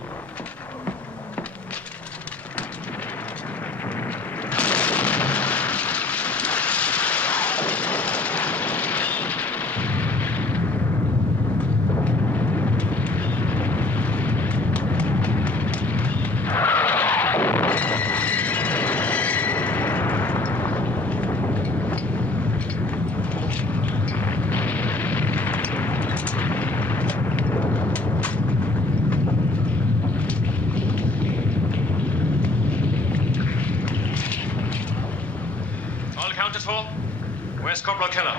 Where's Corporal Keller?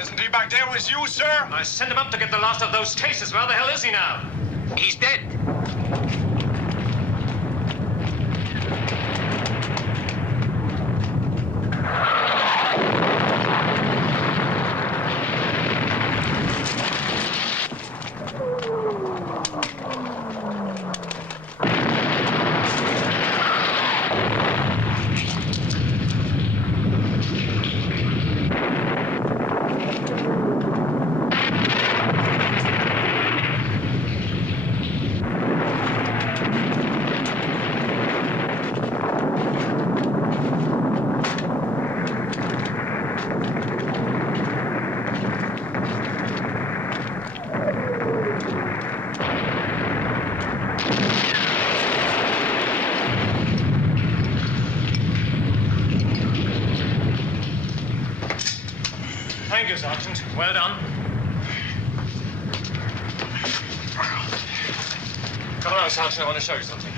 Isn't he back there with you, sir? I sent him up to get the last of those cases. Where the hell is he now? He's dead. Thank you, Sergeant. Well done. Come along, Sergeant. I want to show you something.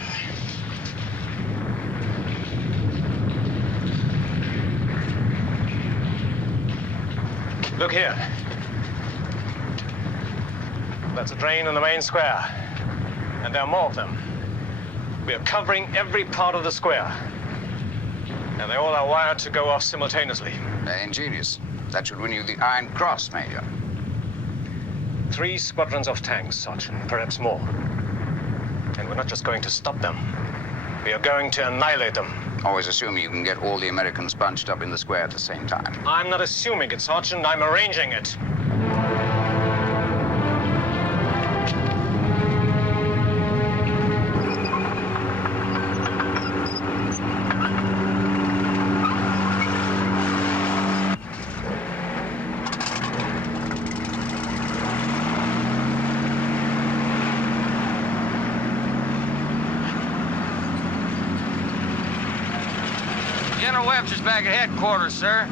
Look here. That's a drain in the main square. And there are more of them. We are covering every part of the square. And they all are wired to go off simultaneously. Ingenious. That should win you the Iron Cross, Major. 3 squadrons of tanks, Sergeant, perhaps more. And we're not just going to stop them. We are going to annihilate them. Always assuming you can get all the Americans bunched up in the square at the same time. I'm not assuming it, Sergeant. I'm arranging it. General Webster's back at headquarters, sir.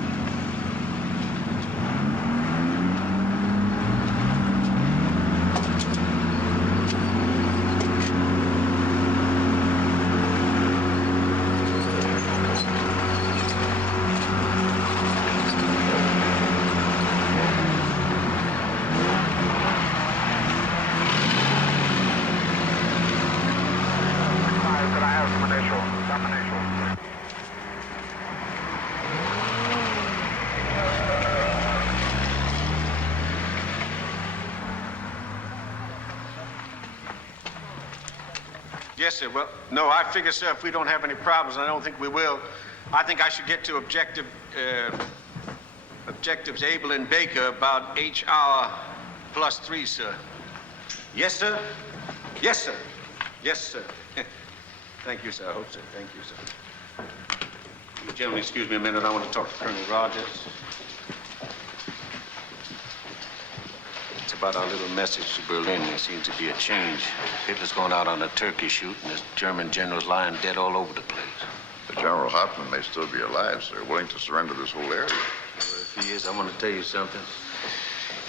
Yes, sir. Well, no, I figure, sir, if we don't have any problems, and I don't think we will, I think I should get to objectives Able and Baker about H-hour +3, sir. Yes, sir? Yes, sir. Yes, sir. Thank you, sir. I hope so. Thank you, sir. You gentlemen, excuse me a minute. I want to talk to Colonel Rogers. It's about our little message to Berlin. There seems to be a change. Hitler's going out on a turkey shoot, and this German general's lying dead all over the place. But General Hoffman may still be alive, sir, willing to surrender this whole area. Well, if he is, I want to tell you something.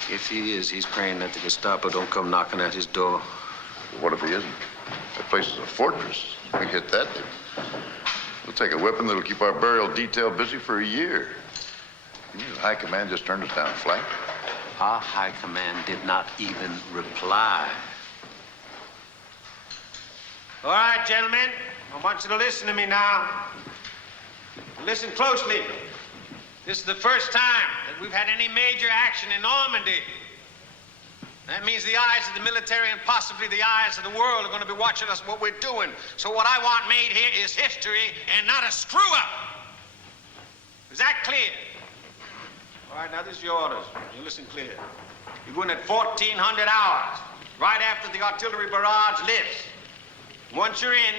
If he is, he's praying that the Gestapo don't come knocking at his door. Well, what if he isn't? That place is a fortress. We hit that, dude. We'll take a weapon that'll keep our burial detail busy for a year. You mean the High Command just turned us down flat? Our High Command did not even reply. All right, gentlemen. I want you to listen to me now. Listen closely. This is the first time that we've had any major action in Normandy. That means the eyes of the military and possibly the eyes of the world are going to be watching us, what we're doing. So what I want made here is history and not a screw-up. Is that clear? All right, now this is your orders. You listen clear. You go in at 1400 hours, right after the artillery barrage lifts. Once you're in,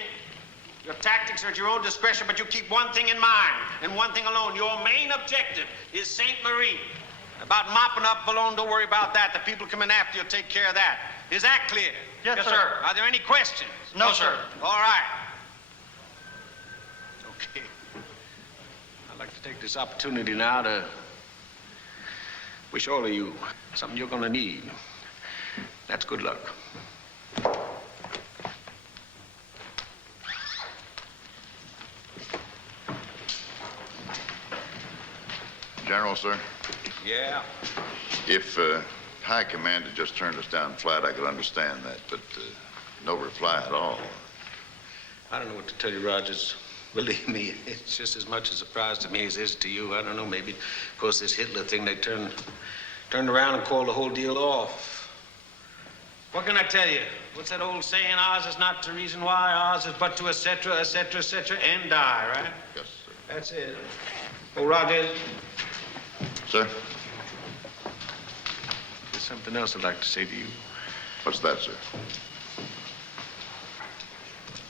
your tactics are at your own discretion, but you keep one thing in mind, and one thing alone. Your main objective is St. Marie. About mopping up Boulogne, don't worry about that. The people coming after you will take care of that. Is that clear? Yes, sir. Are there any questions? No, sir. All right. Okay. I'd like to take this opportunity now to wish all of you something you're gonna need. That's good luck. General, sir, Yeah. if High Command had just turned us down flat, I could understand that, but no reply at all. I don't know what to tell you, Rogers. Believe me, it's just as much a surprise to me as it is to you. I don't know, maybe, of course, this Hitler thing, they turned around and called the whole deal off. What can I tell you? What's that old saying? Ours is not to reason why, ours is but to et cetera, and die, right? Yes, sir. That's it. Oh, Rogers. Sir? There's something else I'd like to say to you. What's that, sir?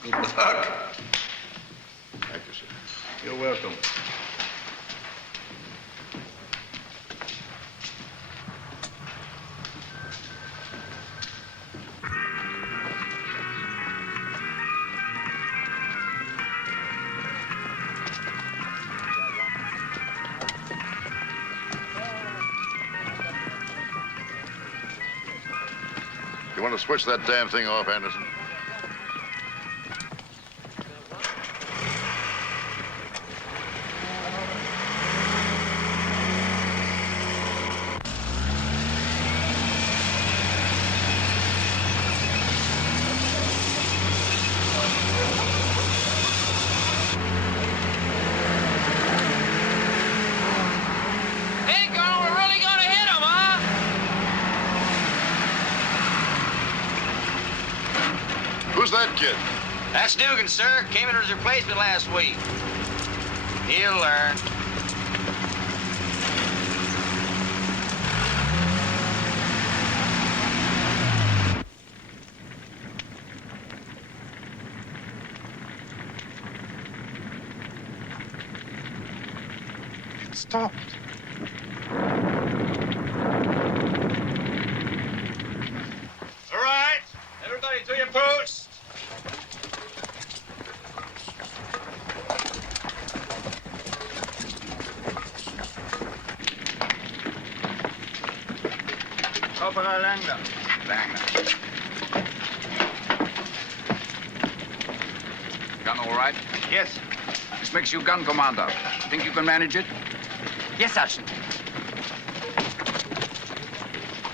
Good luck. Thank you, sir. You're welcome. You want to switch that damn thing off, Anderson? We're really gonna hit him, huh? Who's that kid? That's Dugan, sir. Came in as a replacement last week. He'll learn. It stopped. All right. Everybody to your posts. Opera Langer. Gun all right? Yes. This makes you gun commander. Think you can manage it? Yes, Sergeant.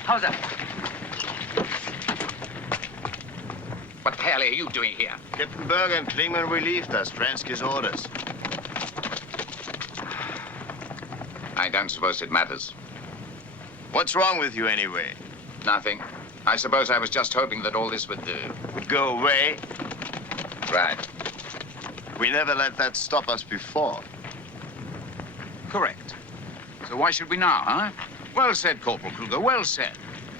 How's that? What the hell are you doing here? Captain Berger and Klingman relieved us. Stransky's orders. I don't suppose it matters. What's wrong with you, anyway? Nothing. I suppose I was just hoping that all this would go away? Right. We never let that stop us before. Correct. So why should we now, huh? Well said, Corporal Kruger. Well said.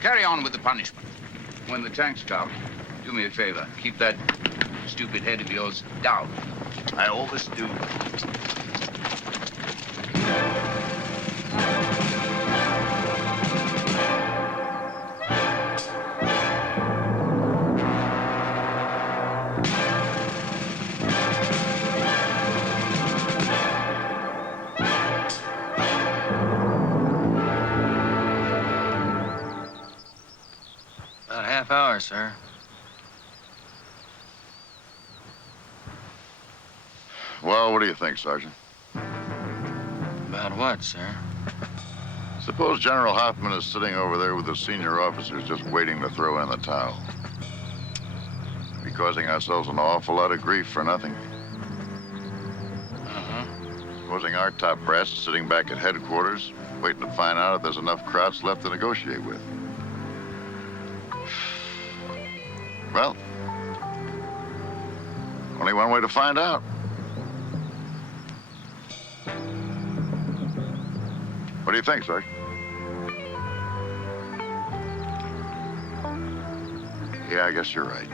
Carry on with the punishment. When the tanks come, do me a favor. Keep that stupid head of yours down. I always do. About a half hour, sir. Well, what do you think, Sergeant? About what, sir? Suppose General Hoffman is sitting over there with the senior officers just waiting to throw in the towel. We're causing ourselves an awful lot of grief for nothing. Supposing our top brass is sitting back at headquarters, waiting to find out if there's enough Krauts left to negotiate with. Well, only one way to find out. What do you think, Sergeant? Yeah, I guess you're right.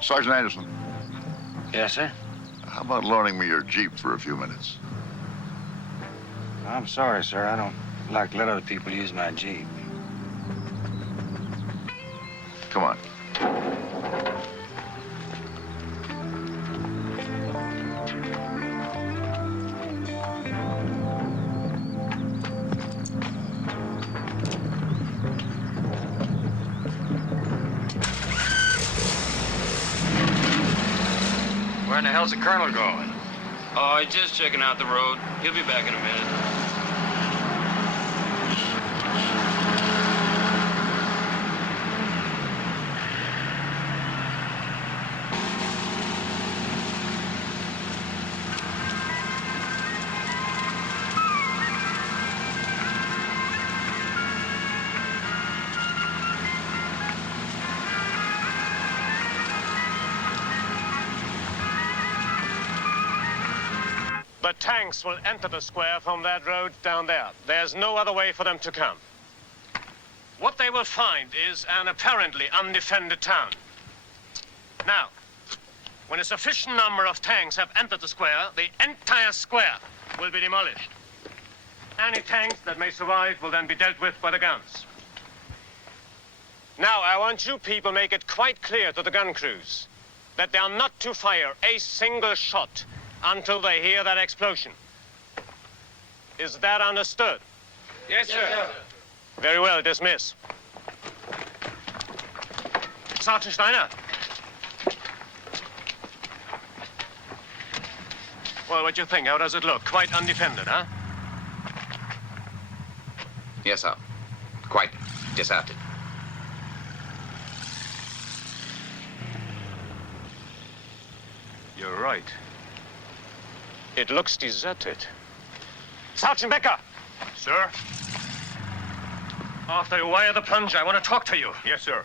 Sergeant Anderson. Yes, sir? How about loaning me your Jeep for a few minutes? I'm sorry, sir. I don't like to let other people use my Jeep. Come on. Where in the hell's the colonel going? Oh, he's just checking out the road. He'll be back in a minute. The tanks will enter the square from that road down there. There's no other way for them to come. What they will find is an apparently undefended town. Now, when a sufficient number of tanks have entered the square, the entire square will be demolished. Any tanks that may survive will then be dealt with by the guns. Now, I want you people make it quite clear to the gun crews that they are not to fire a single shot until they hear that explosion. Is that understood? Yes, sir. Very well, dismiss. Sergeant Steiner. Well, what do you think? How does it look? Quite undefended, huh? Yes, sir. Quite deserted. You're right. It looks deserted. Sergeant Becker! Sir? After you wire the plunge, I want to talk to you. Yes, sir.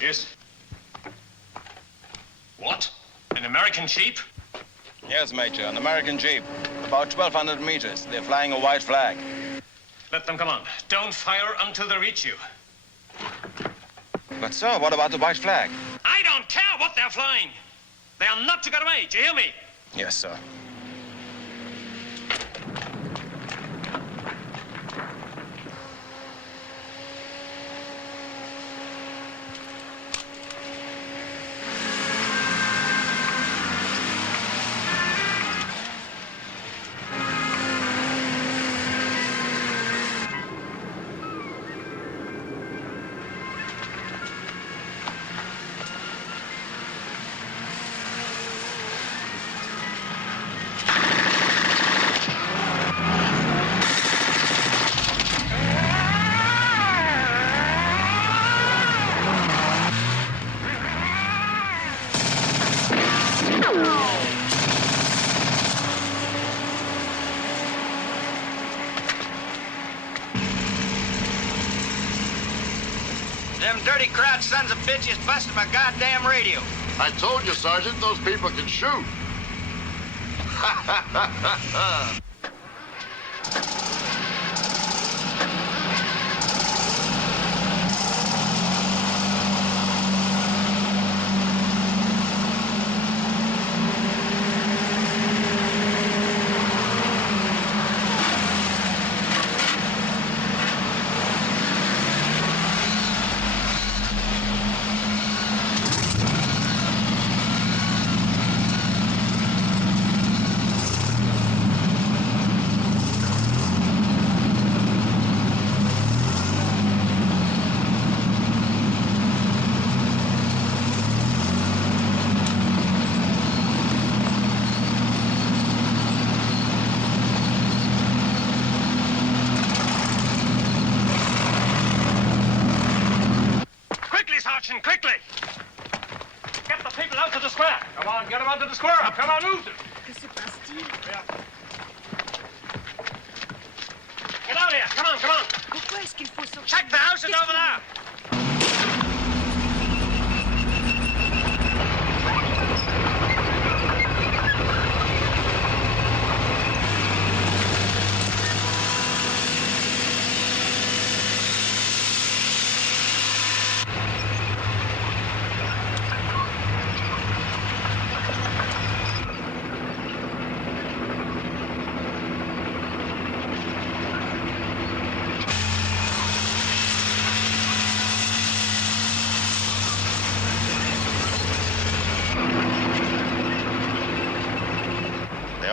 Yes. What? An American Jeep? Yes, Major, an American Jeep. About 1,200 meters. They're flying a white flag. Let them come on. Don't fire until they reach you. But, sir, what about the white flag? I don't care what they're flying. They are not to get away. Do you hear me? Yes, sir. Them dirty crouch sons of bitches busted my goddamn radio. I told you, Sergeant, those people can shoot. Quickly! Get the people out to the square. Come on, get them out to the square. Come on, move them. Que se passe-t-il? Get out here. Come on, come on. Pourquoi est-ce qu'il faut sortir? Check the houses over there.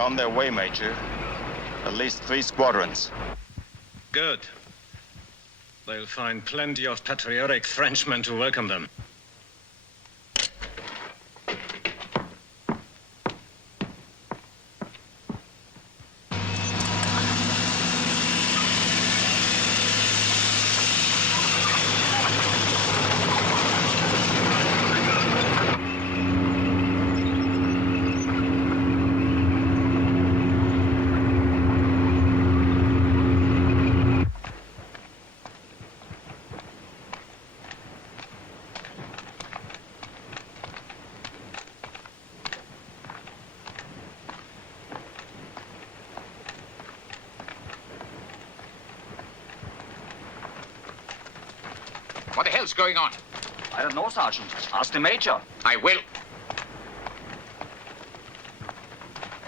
on their way, Major. At least 3 squadrons. Good. They'll find plenty of patriotic Frenchmen to welcome them. What the hell's going on? I don't know, Sergeant. Ask the Major. I will.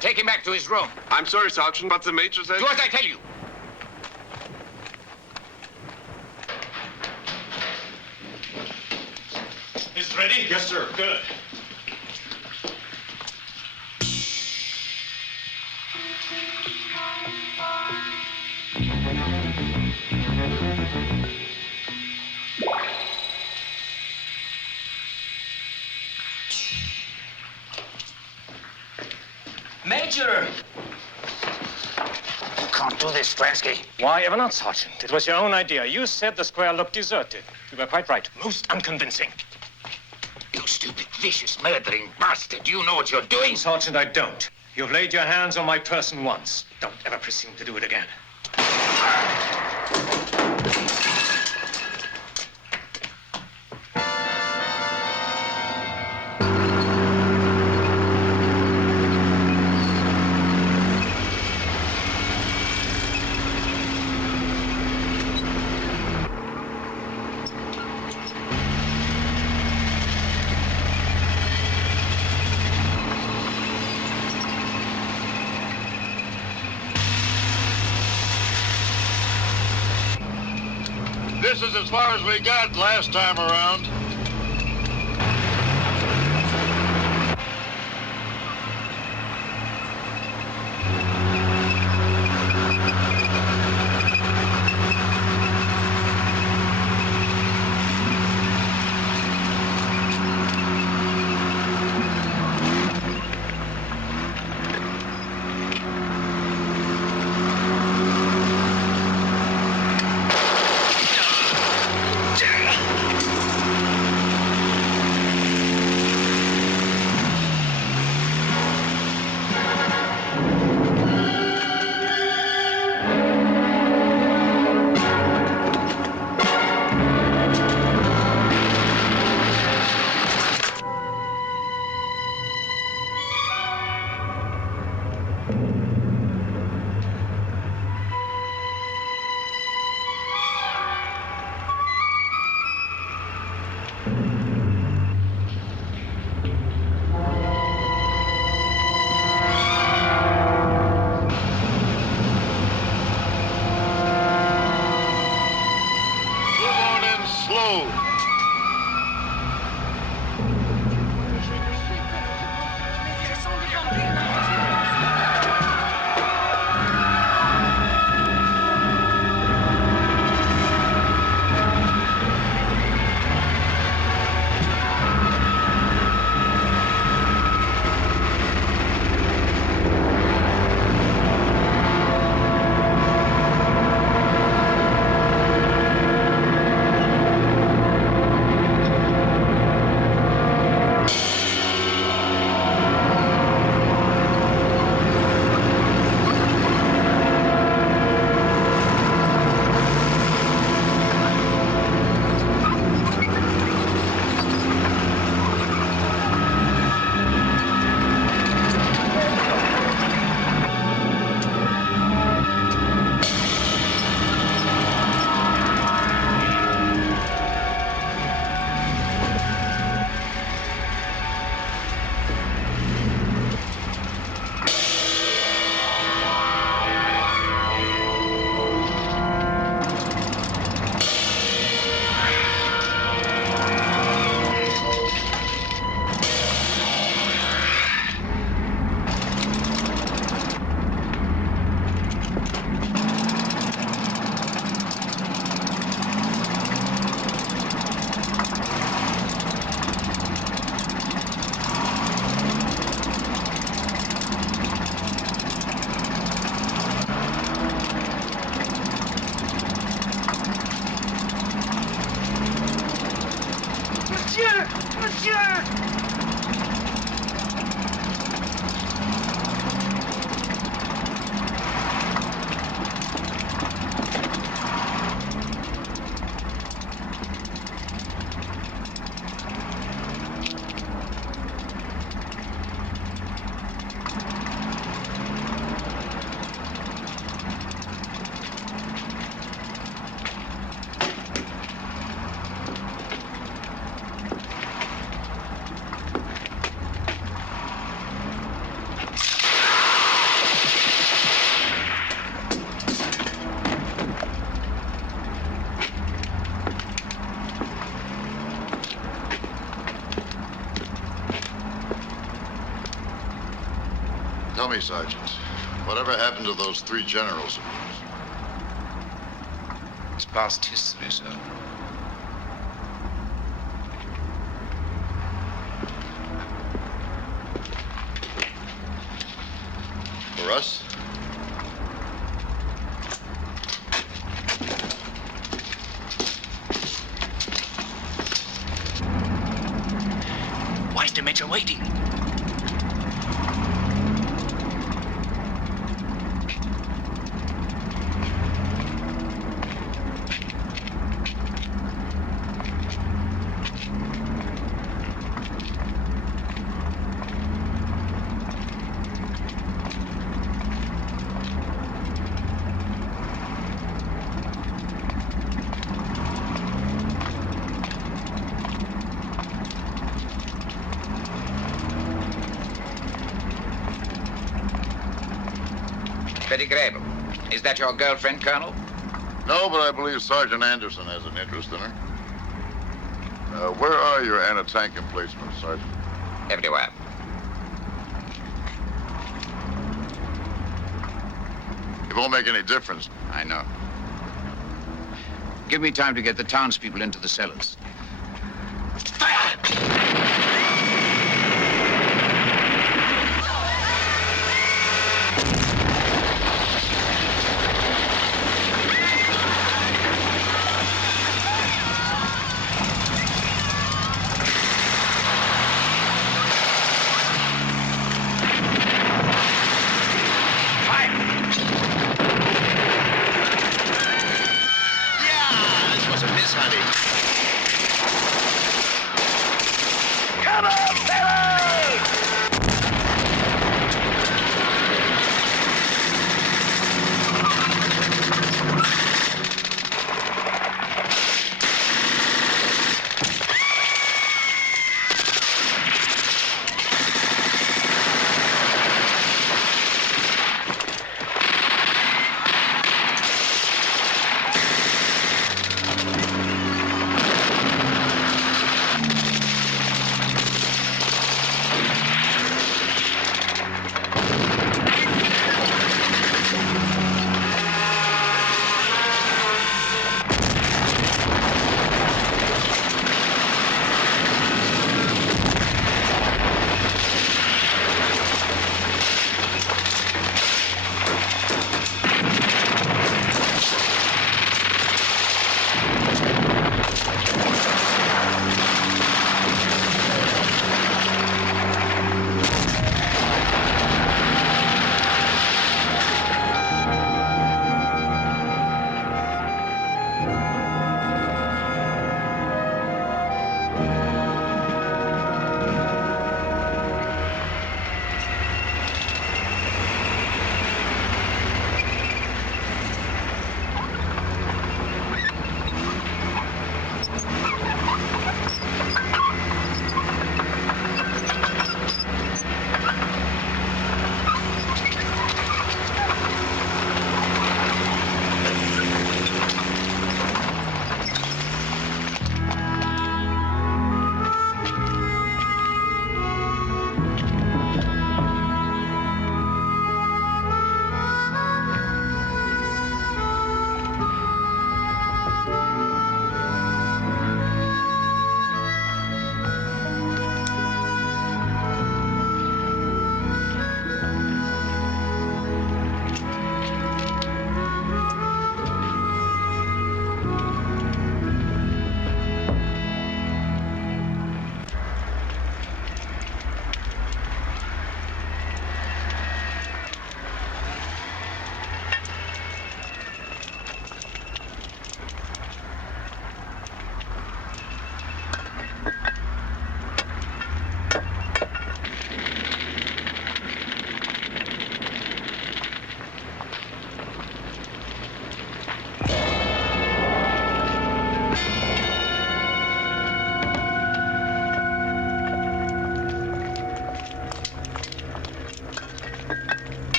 Take him back to his room. I'm sorry, Sergeant, but the Major said... Do as I tell you. Is it ready? Yes, sir. Good. Major! You can't do this, Stransky. Why ever not, Sergeant? It was your own idea. You said the square looked deserted. You were quite right. Most unconvincing. You stupid, vicious, murdering bastard. Do you know what you're doing? Sergeant, I don't. You've laid your hands on my person once. Don't ever presume to do it again. This is as far as we got last time around. monsieur! Tell me, Sergeant, whatever happened to those 3 generals of yours? It's past history, sir. For us? Why is the Major waiting? Betty Grable. Is that your girlfriend, Colonel? No, but I believe Sergeant Anderson has an interest in her. Where are your anti-tank emplacements, Sergeant? Everywhere. It won't make any difference. I know. Give me time to get the townspeople into the cellars.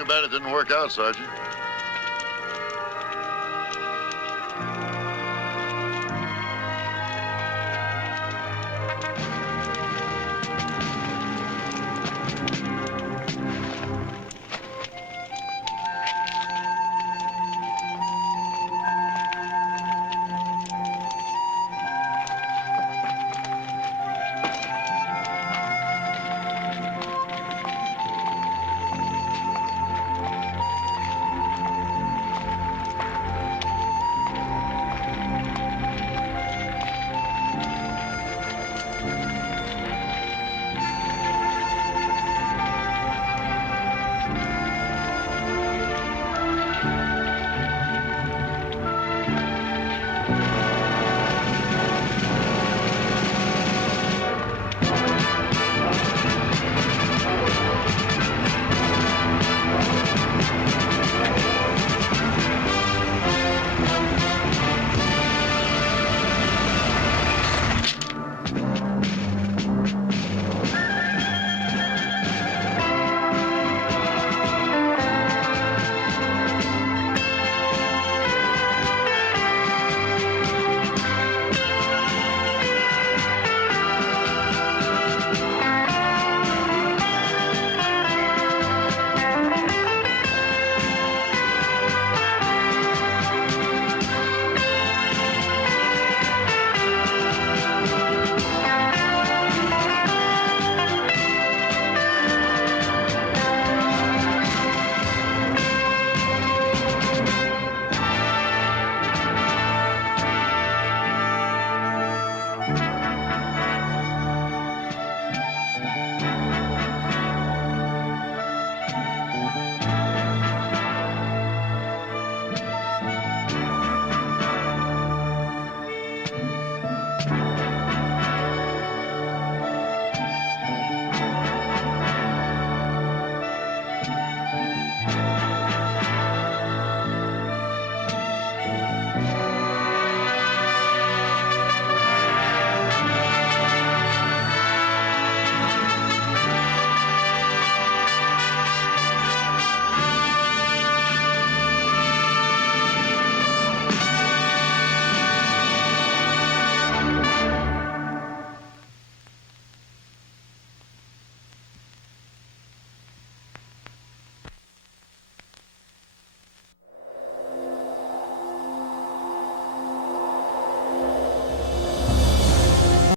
too bad it didn't work out, Sergeant.